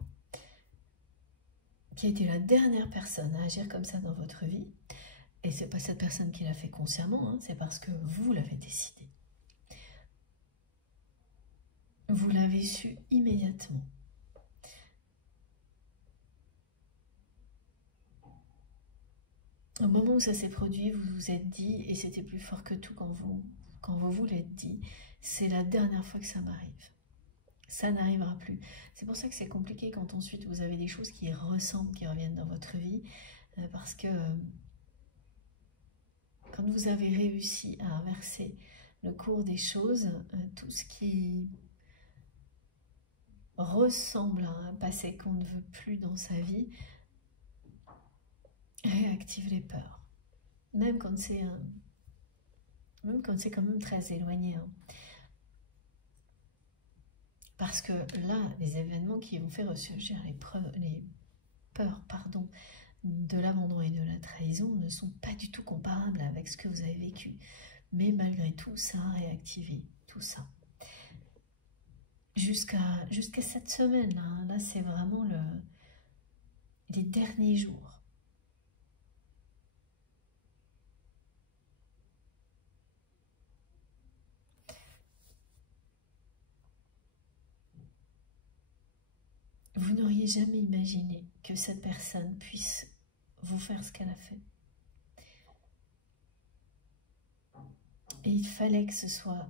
qui a été la dernière personne à agir comme ça dans votre vie. Et c'est pas cette personne qui l'a fait consciemment, hein, c'est parce que vous l'avez décidé. Vous l'avez su immédiatement. Au moment où ça s'est produit, vous vous êtes dit, et c'était plus fort que tout quand vous vous l'êtes dit, c'est la dernière fois que ça m'arrive. Ça n'arrivera plus. C'est pour ça que c'est compliqué quand ensuite vous avez des choses qui ressemblent, qui reviennent dans votre vie, parce que quand vous avez réussi à inverser le cours des choses, tout ce qui ressemble à un passé qu'on ne veut plus dans sa vie réactive les peurs. Même quand c'est quand même très éloigné. Hein. Parce que là, les événements qui vont faire ressurgir les peurs de l'abandon et de la trahison ne sont pas du tout comparables avec ce que vous avez vécu. Mais malgré tout, ça a réactivé tout ça. Jusqu'à cette semaine, là c'est vraiment les derniers jours. Vous n'auriez jamais imaginé que cette personne puisse vous faire ce qu'elle a fait. Et il fallait que ce soit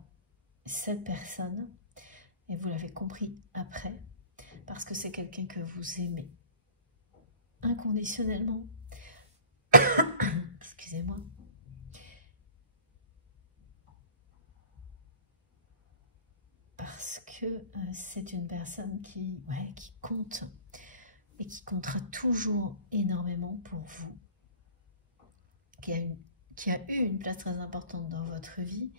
cette personne, et vous l'avez compris après, parce que c'est quelqu'un que vous aimez inconditionnellement. Excusez-moi. Parce que c'est une personne qui compte et qui comptera toujours énormément pour vous, qui a eu une place très importante dans votre vie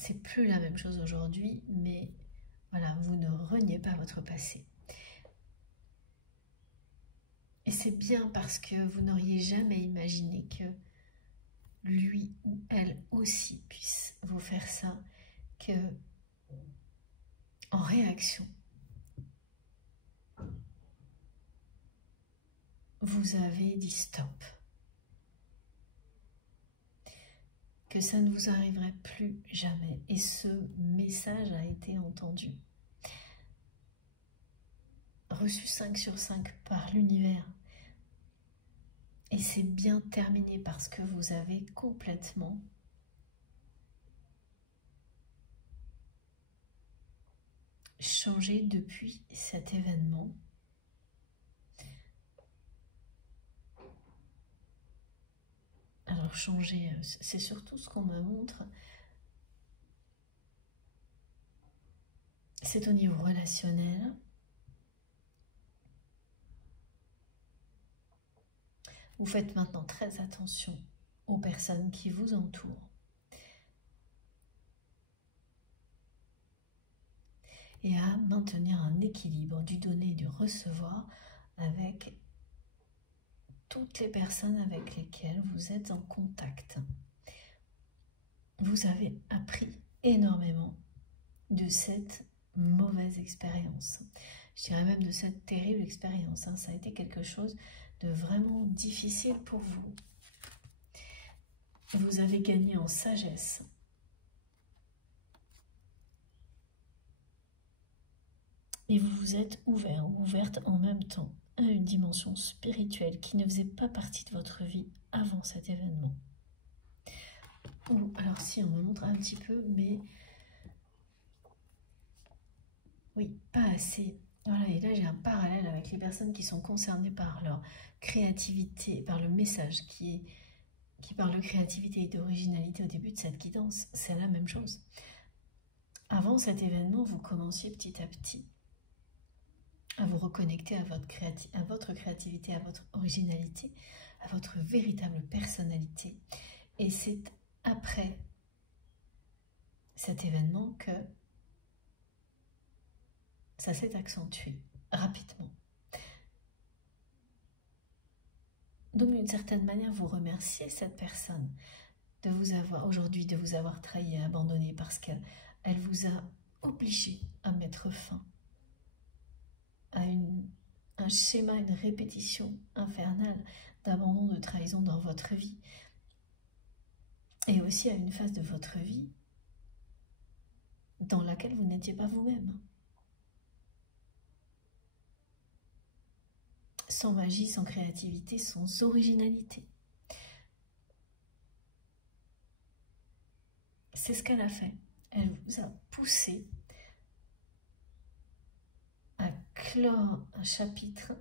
c'est plus la même chose aujourd'hui, mais voilà, vous ne reniez pas votre passé. Et c'est bien parce que vous n'auriez jamais imaginé que lui ou elle aussi puisse vous faire ça, que en réaction, vous avez dit stop. Que ça ne vous arriverait plus jamais. Et ce message a été entendu. Reçu 5 sur 5 par l'univers. Et c'est bien terminé parce que vous avez complètement changé depuis cet événement. Alors changer, c'est surtout ce qu'on me montre. C'est au niveau relationnel. Vous faites maintenant très attention aux personnes qui vous entourent. Et à maintenir un équilibre du donner et du recevoir avec toutes les personnes avec lesquelles vous êtes en contact. Vous avez appris énormément de cette mauvaise expérience. Je dirais même de cette terrible expérience. Ça a été quelque chose de vraiment difficile pour vous. Vous avez gagné en sagesse. Et vous vous êtes ouvert ou ouverte en même temps à une dimension spirituelle qui ne faisait pas partie de votre vie avant cet événement. Ou alors si on me montre un petit peu, mais oui, pas assez. Voilà, et là j'ai un parallèle avec les personnes qui sont concernées par leur créativité, par le message qui parle de créativité et d'originalité au début de cette guidance. C'est la même chose. Avant cet événement, vous commenciez petit à petit à vous reconnecter à votre créativité, à votre originalité, à votre véritable personnalité. Et c'est après cet événement que ça s'est accentué rapidement. Donc d'une certaine manière, vous remerciez cette personne de vous avoir aujourd'hui, de vous avoir trahi et abandonné parce qu'elle vous a obligé à mettre fin à un schéma, une répétition infernale d'abandon, de trahison dans votre vie. Et aussi à une phase de votre vie dans laquelle vous n'étiez pas vous-même. Sans magie, sans créativité, sans originalité. C'est ce qu'elle a fait. Elle vous a poussé à clore un chapitre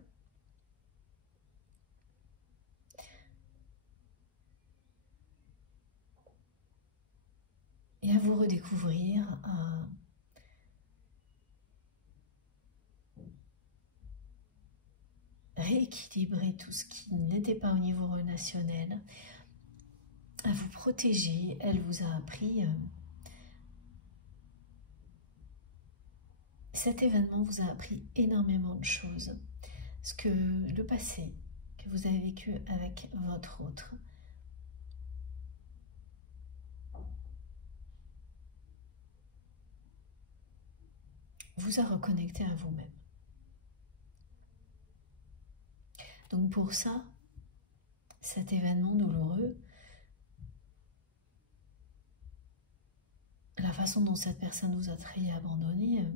et à vous redécouvrir, à rééquilibrer tout ce qui n'était pas au niveau relationnel, à vous protéger. Elle vous a appris. Cet événement vous a appris énormément de choses. Ce que le passé que vous avez vécu avec votre autre vous a reconnecté à vous-même. Donc pour ça, cet événement douloureux, la façon dont cette personne vous a trahi et abandonné,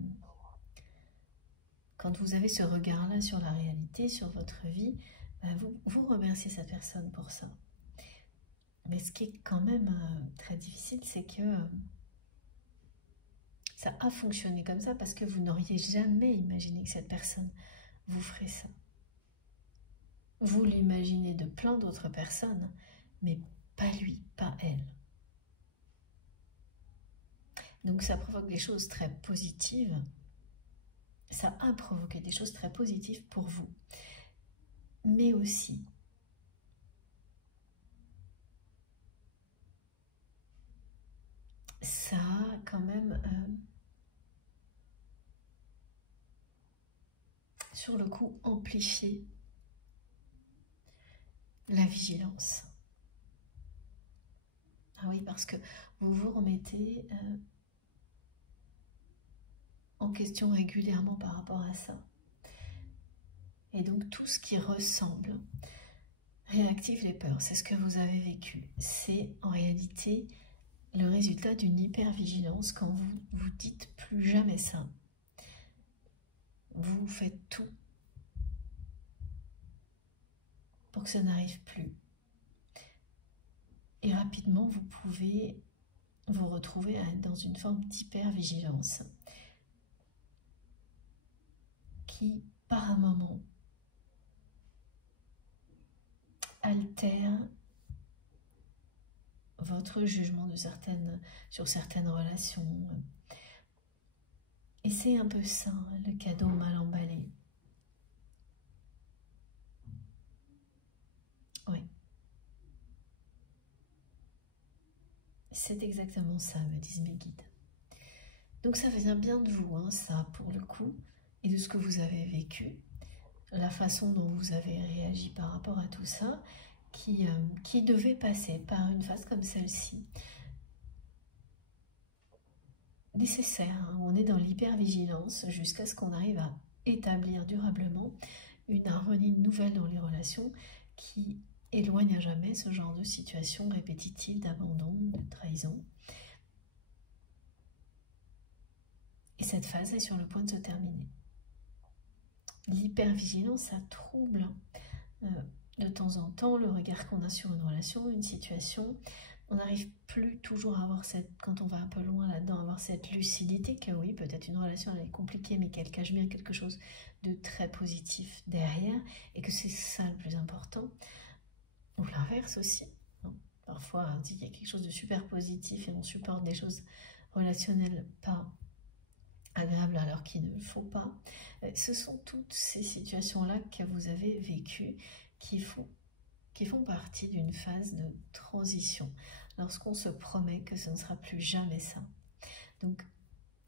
quand vous avez ce regard-là sur la réalité, sur votre vie, vous remerciez cette personne pour ça. Mais ce qui est quand même très difficile, c'est que ça a fonctionné comme ça parce que vous n'auriez jamais imaginé que cette personne vous ferait ça. Vous l'imaginez de plein d'autres personnes, mais pas lui, pas elle. Donc ça provoque des choses très positives. Ça a provoqué des choses très positives pour vous. Mais aussi, ça a sur le coup amplifier la vigilance. Ah oui, parce que vous vous remettez en question régulièrement par rapport à ça. Et donc tout ce qui ressemble réactive les peurs. C'est ce que vous avez vécu. C'est en réalité le résultat d'une hypervigilance quand vous vous dites plus jamais ça. Vous faites tout pour que ça n'arrive plus. Et rapidement, vous pouvez vous retrouver à être dans une forme d'hypervigilance qui, par un moment, altère votre jugement sur certaines relations. Et c'est un peu ça, le cadeau mal emballé. Oui. C'est exactement ça, me disent mes guides. Donc ça vient bien de vous, hein, ça, pour le coup, et de ce que vous avez vécu, la façon dont vous avez réagi par rapport à tout ça, qui devait passer par une phase comme celle-ci. Nécessaire, hein, on est dans l'hypervigilance jusqu'à ce qu'on arrive à établir durablement une harmonie nouvelle dans les relations qui éloigne à jamais ce genre de situation répétitive d'abandon, de trahison. Et cette phase est sur le point de se terminer. L'hypervigilance, ça trouble de temps en temps le regard qu'on a sur une relation, une situation. On n'arrive plus toujours à avoir quand on va un peu loin là-dedans, avoir cette lucidité que oui, peut-être une relation elle est compliquée, mais qu'elle cache bien quelque chose de très positif derrière, et que c'est ça le plus important. Ou l'inverse aussi. Hein. Parfois, on dit qu'il y a quelque chose de super positif et on supporte des choses relationnelles pas agréables alors qu'il ne le faut pas. Ce sont toutes ces situations-là que vous avez vécues qui font partie d'une phase de transition. Lorsqu'on se promet que ce ne sera plus jamais ça. Donc,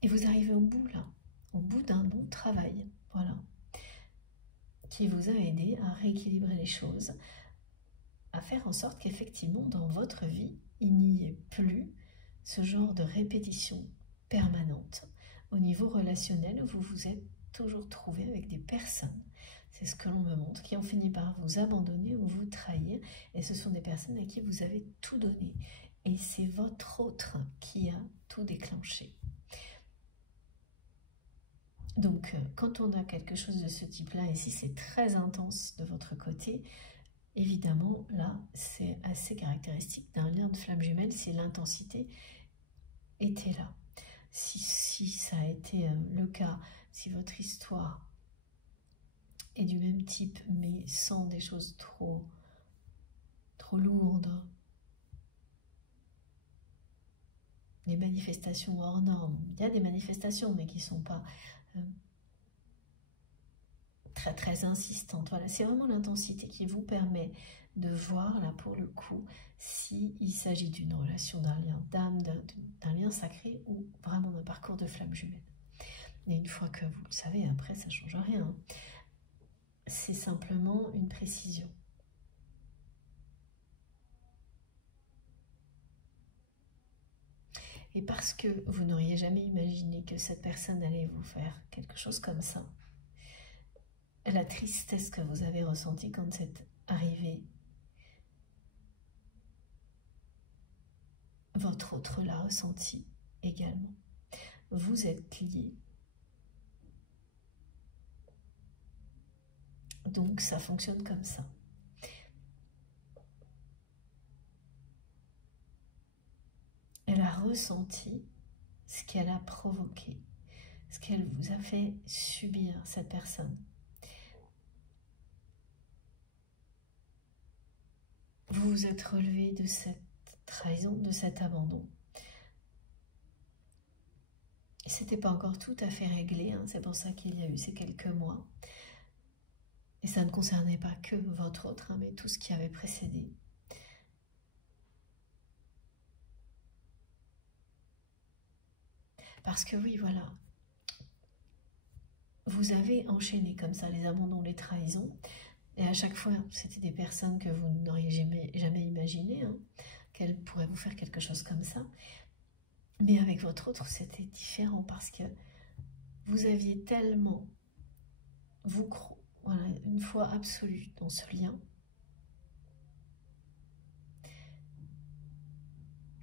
et vous arrivez au bout là, au bout d'un long travail, voilà, qui vous a aidé à rééquilibrer les choses, à faire en sorte qu'effectivement dans votre vie, il n'y ait plus ce genre de répétition permanente au niveau relationnel où vous vous êtes toujours trouvé avec des personnes, c'est ce que l'on me montre, qui ont fini par vous abandonner ou vous trahir, et ce sont des personnes à qui vous avez tout donné, et c'est votre autre qui a tout déclenché. Donc quand on a quelque chose de ce type-là, et si c'est très intense de votre côté, évidemment, là, c'est assez caractéristique d'un lien de flamme jumelle si l'intensité était là. Si ça a été le cas, si votre histoire est du même type, mais sans des choses trop lourdes, des manifestations hors normes. Il y a des manifestations, mais qui ne sont pas très insistantes. Voilà, c'est vraiment l'intensité qui vous permet de voir, là, pour le coup, s'il s'agit d'une relation, d'un lien d'âme, d'un lien sacré ou vraiment d'un parcours de flamme jumelle. Et une fois que vous le savez, après, ça ne change rien. C'est simplement une précision. Et parce que vous n'auriez jamais imaginé que cette personne allait vous faire quelque chose comme ça, la tristesse que vous avez ressentie quand c'est arrivé, votre autre l'a ressenti également. Vous êtes liés. Donc ça fonctionne comme ça. Elle a ressenti ce qu'elle a provoqué, ce qu'elle vous a fait subir, cette personne. Vous vous êtes relevé de cette trahison, de cet abandon. Et c'était pas encore tout à fait réglé, hein, c'est pour ça qu'il y a eu ces quelques mois. Et ça ne concernait pas que votre autre, hein, mais tout ce qui avait précédé. Parce que oui, voilà, vous avez enchaîné comme ça les abandons, les trahisons. Et à chaque fois, c'était des personnes que vous n'auriez jamais imaginé, hein, qu'elles pourraient vous faire quelque chose comme ça. Mais avec votre autre, c'était différent parce que vous aviez tellement, voilà, une foi absolue dans ce lien,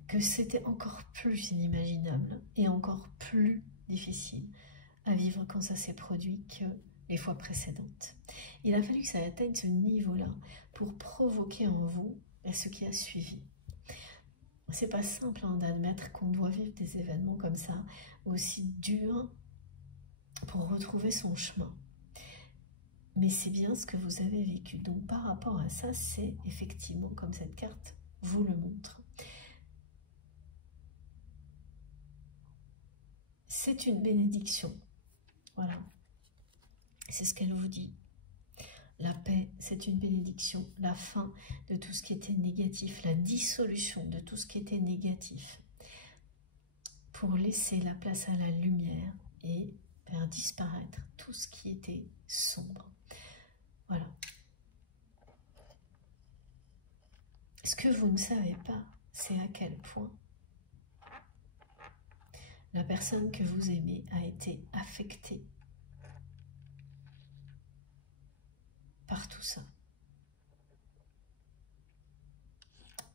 que c'était encore plus inimaginable et encore plus difficile à vivre quand ça s'est produit que les fois précédentes. Il a fallu que ça atteigne ce niveau-là pour provoquer en vous ce qui a suivi. C'est pas simple hein, d'admettre qu'on doit vivre des événements comme ça, aussi durs, pour retrouver son chemin. Mais c'est bien ce que vous avez vécu. Donc par rapport à ça, c'est effectivement, comme cette carte vous le montre, c'est une bénédiction. Voilà. C'est ce qu'elle vous dit. La paix, c'est une bénédiction. La fin de tout ce qui était négatif, la dissolution de tout ce qui était négatif, pour laisser la place à la lumière et faire disparaître tout ce qui était sombre. Voilà. Ce que vous ne savez pas, c'est à quel point la personne que vous aimez a été affectée par tout ça.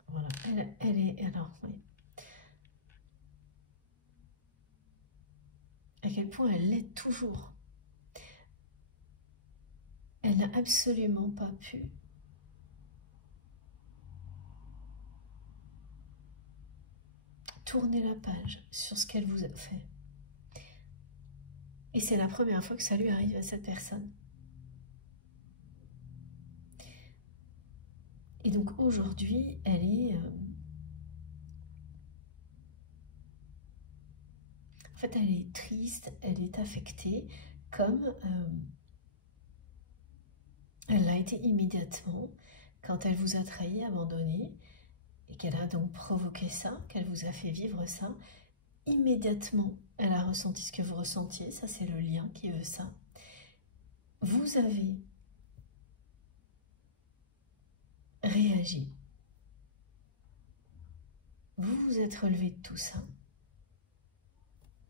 Voilà, elle est, alors, oui. À quel point elle l'est toujours. Elle n'a absolument pas pu tourner la page sur ce qu'elle vous a fait. Et c'est la première fois que ça lui arrive à cette personne. Et donc aujourd'hui, elle est... en fait, elle est triste, elle est affectée, comme elle l'a été immédiatement quand elle vous a trahi, abandonné, et qu'elle a donc provoqué ça, qu'elle vous a fait vivre ça. Immédiatement, elle a ressenti ce que vous ressentiez, ça c'est le lien qui veut ça. Vous avez réagi. Vous vous êtes relevé de tout ça.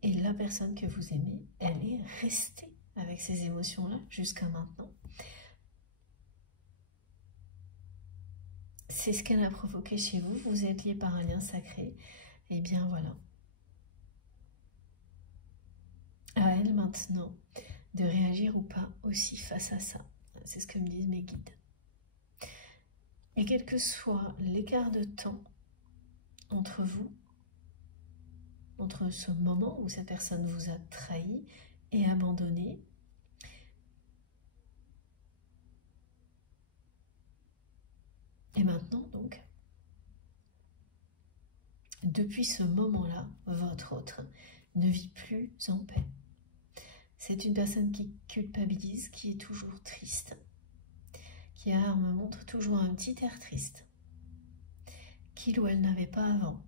Et la personne que vous aimez, elle est restée avec ces émotions-là jusqu'à maintenant. C'est ce qu'elle a provoqué chez vous. Vous êtes liés par un lien sacré. Et bien voilà. À elle maintenant de réagir ou pas aussi face à ça. C'est ce que me disent mes guides. Et quel que soit l'écart de temps entre vous, entre ce moment où cette personne vous a trahi et abandonné, et maintenant donc, depuis ce moment-là, votre autre ne vit plus en paix. C'est une personne qui culpabilise, qui est toujours triste, qui me montre toujours un petit air triste, qu'il ou elle n'avait pas avant.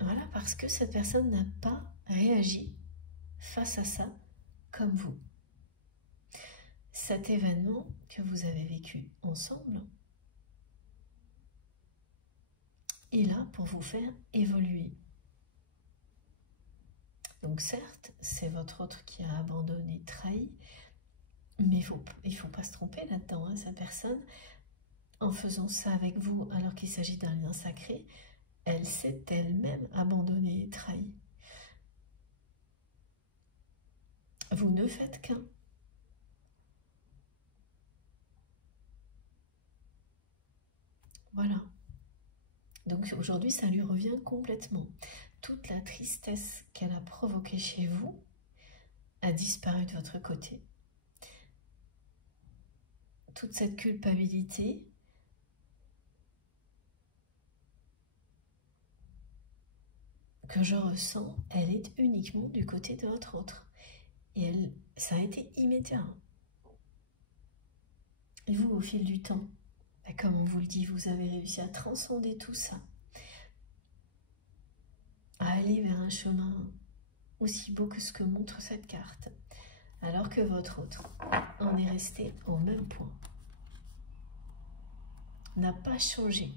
Voilà, parce que cette personne n'a pas réagi face à ça comme vous. Cet événement que vous avez vécu ensemble est là pour vous faire évoluer. Donc certes, c'est votre autre qui a abandonné, trahi, mais il faut pas se tromper là-dedans. Hein. Cette personne, en faisant ça avec vous alors qu'il s'agit d'un lien sacré, elle s'est elle-même abandonnée et trahie. Vous ne faites qu'un. Voilà. Donc aujourd'hui, ça lui revient complètement. Toute la tristesse qu'elle a provoquée chez vous a disparu de votre côté. Toute cette culpabilité que je ressens, elle est uniquement du côté de votre autre. Et ça a été immédiat. Et vous, au fil du temps, comme on vous le dit, vous avez réussi à transcender tout ça. aller vers un chemin aussi beau que ce que montre cette carte, alors que votre autre en est resté au même point, n'a pas changé.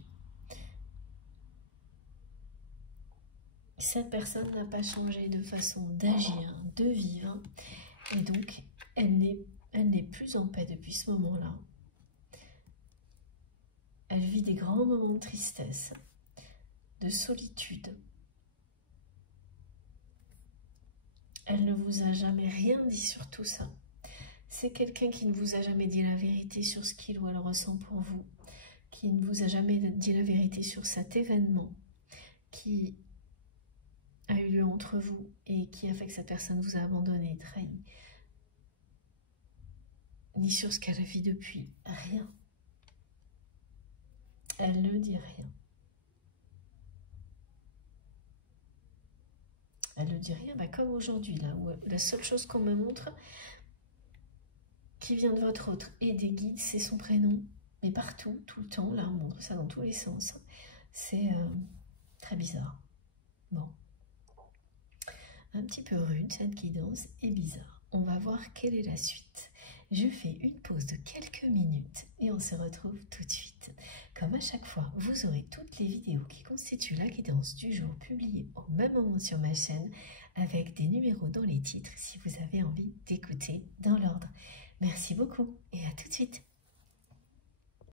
Cette personne n'a pas changé de façon d'agir, de vivre, et donc elle n'est plus en paix depuis ce moment-là. Elle vit des grands moments de tristesse, de solitude. Elle ne vous a jamais rien dit sur tout ça. C'est quelqu'un qui ne vous a jamais dit la vérité sur ce qu'il ou elle ressent pour vous, qui ne vous a jamais dit la vérité sur cet événement qui a eu lieu entre vous et qui a fait que cette personne vous a abandonné, trahi, ni sur ce qu'elle vit depuis. Rien. Elle ne dit rien. Elle ne dit rien, bah comme aujourd'hui, là, où la seule chose qu'on me montre qui vient de votre autre et des guides, c'est son prénom. Mais partout, tout le temps, là, on montre ça dans tous les sens. C'est très bizarre. Bon. Un petit peu rude, cette guidance, et bizarre. On va voir quelle est la suite. Je fais une pause de quelques minutes et on se retrouve tout de suite. Comme à chaque fois, vous aurez toutes les vidéos qui constituent la guidance du jour publiées au même moment sur ma chaîne avec des numéros dans les titres si vous avez envie d'écouter dans l'ordre. Merci beaucoup et à tout de suite.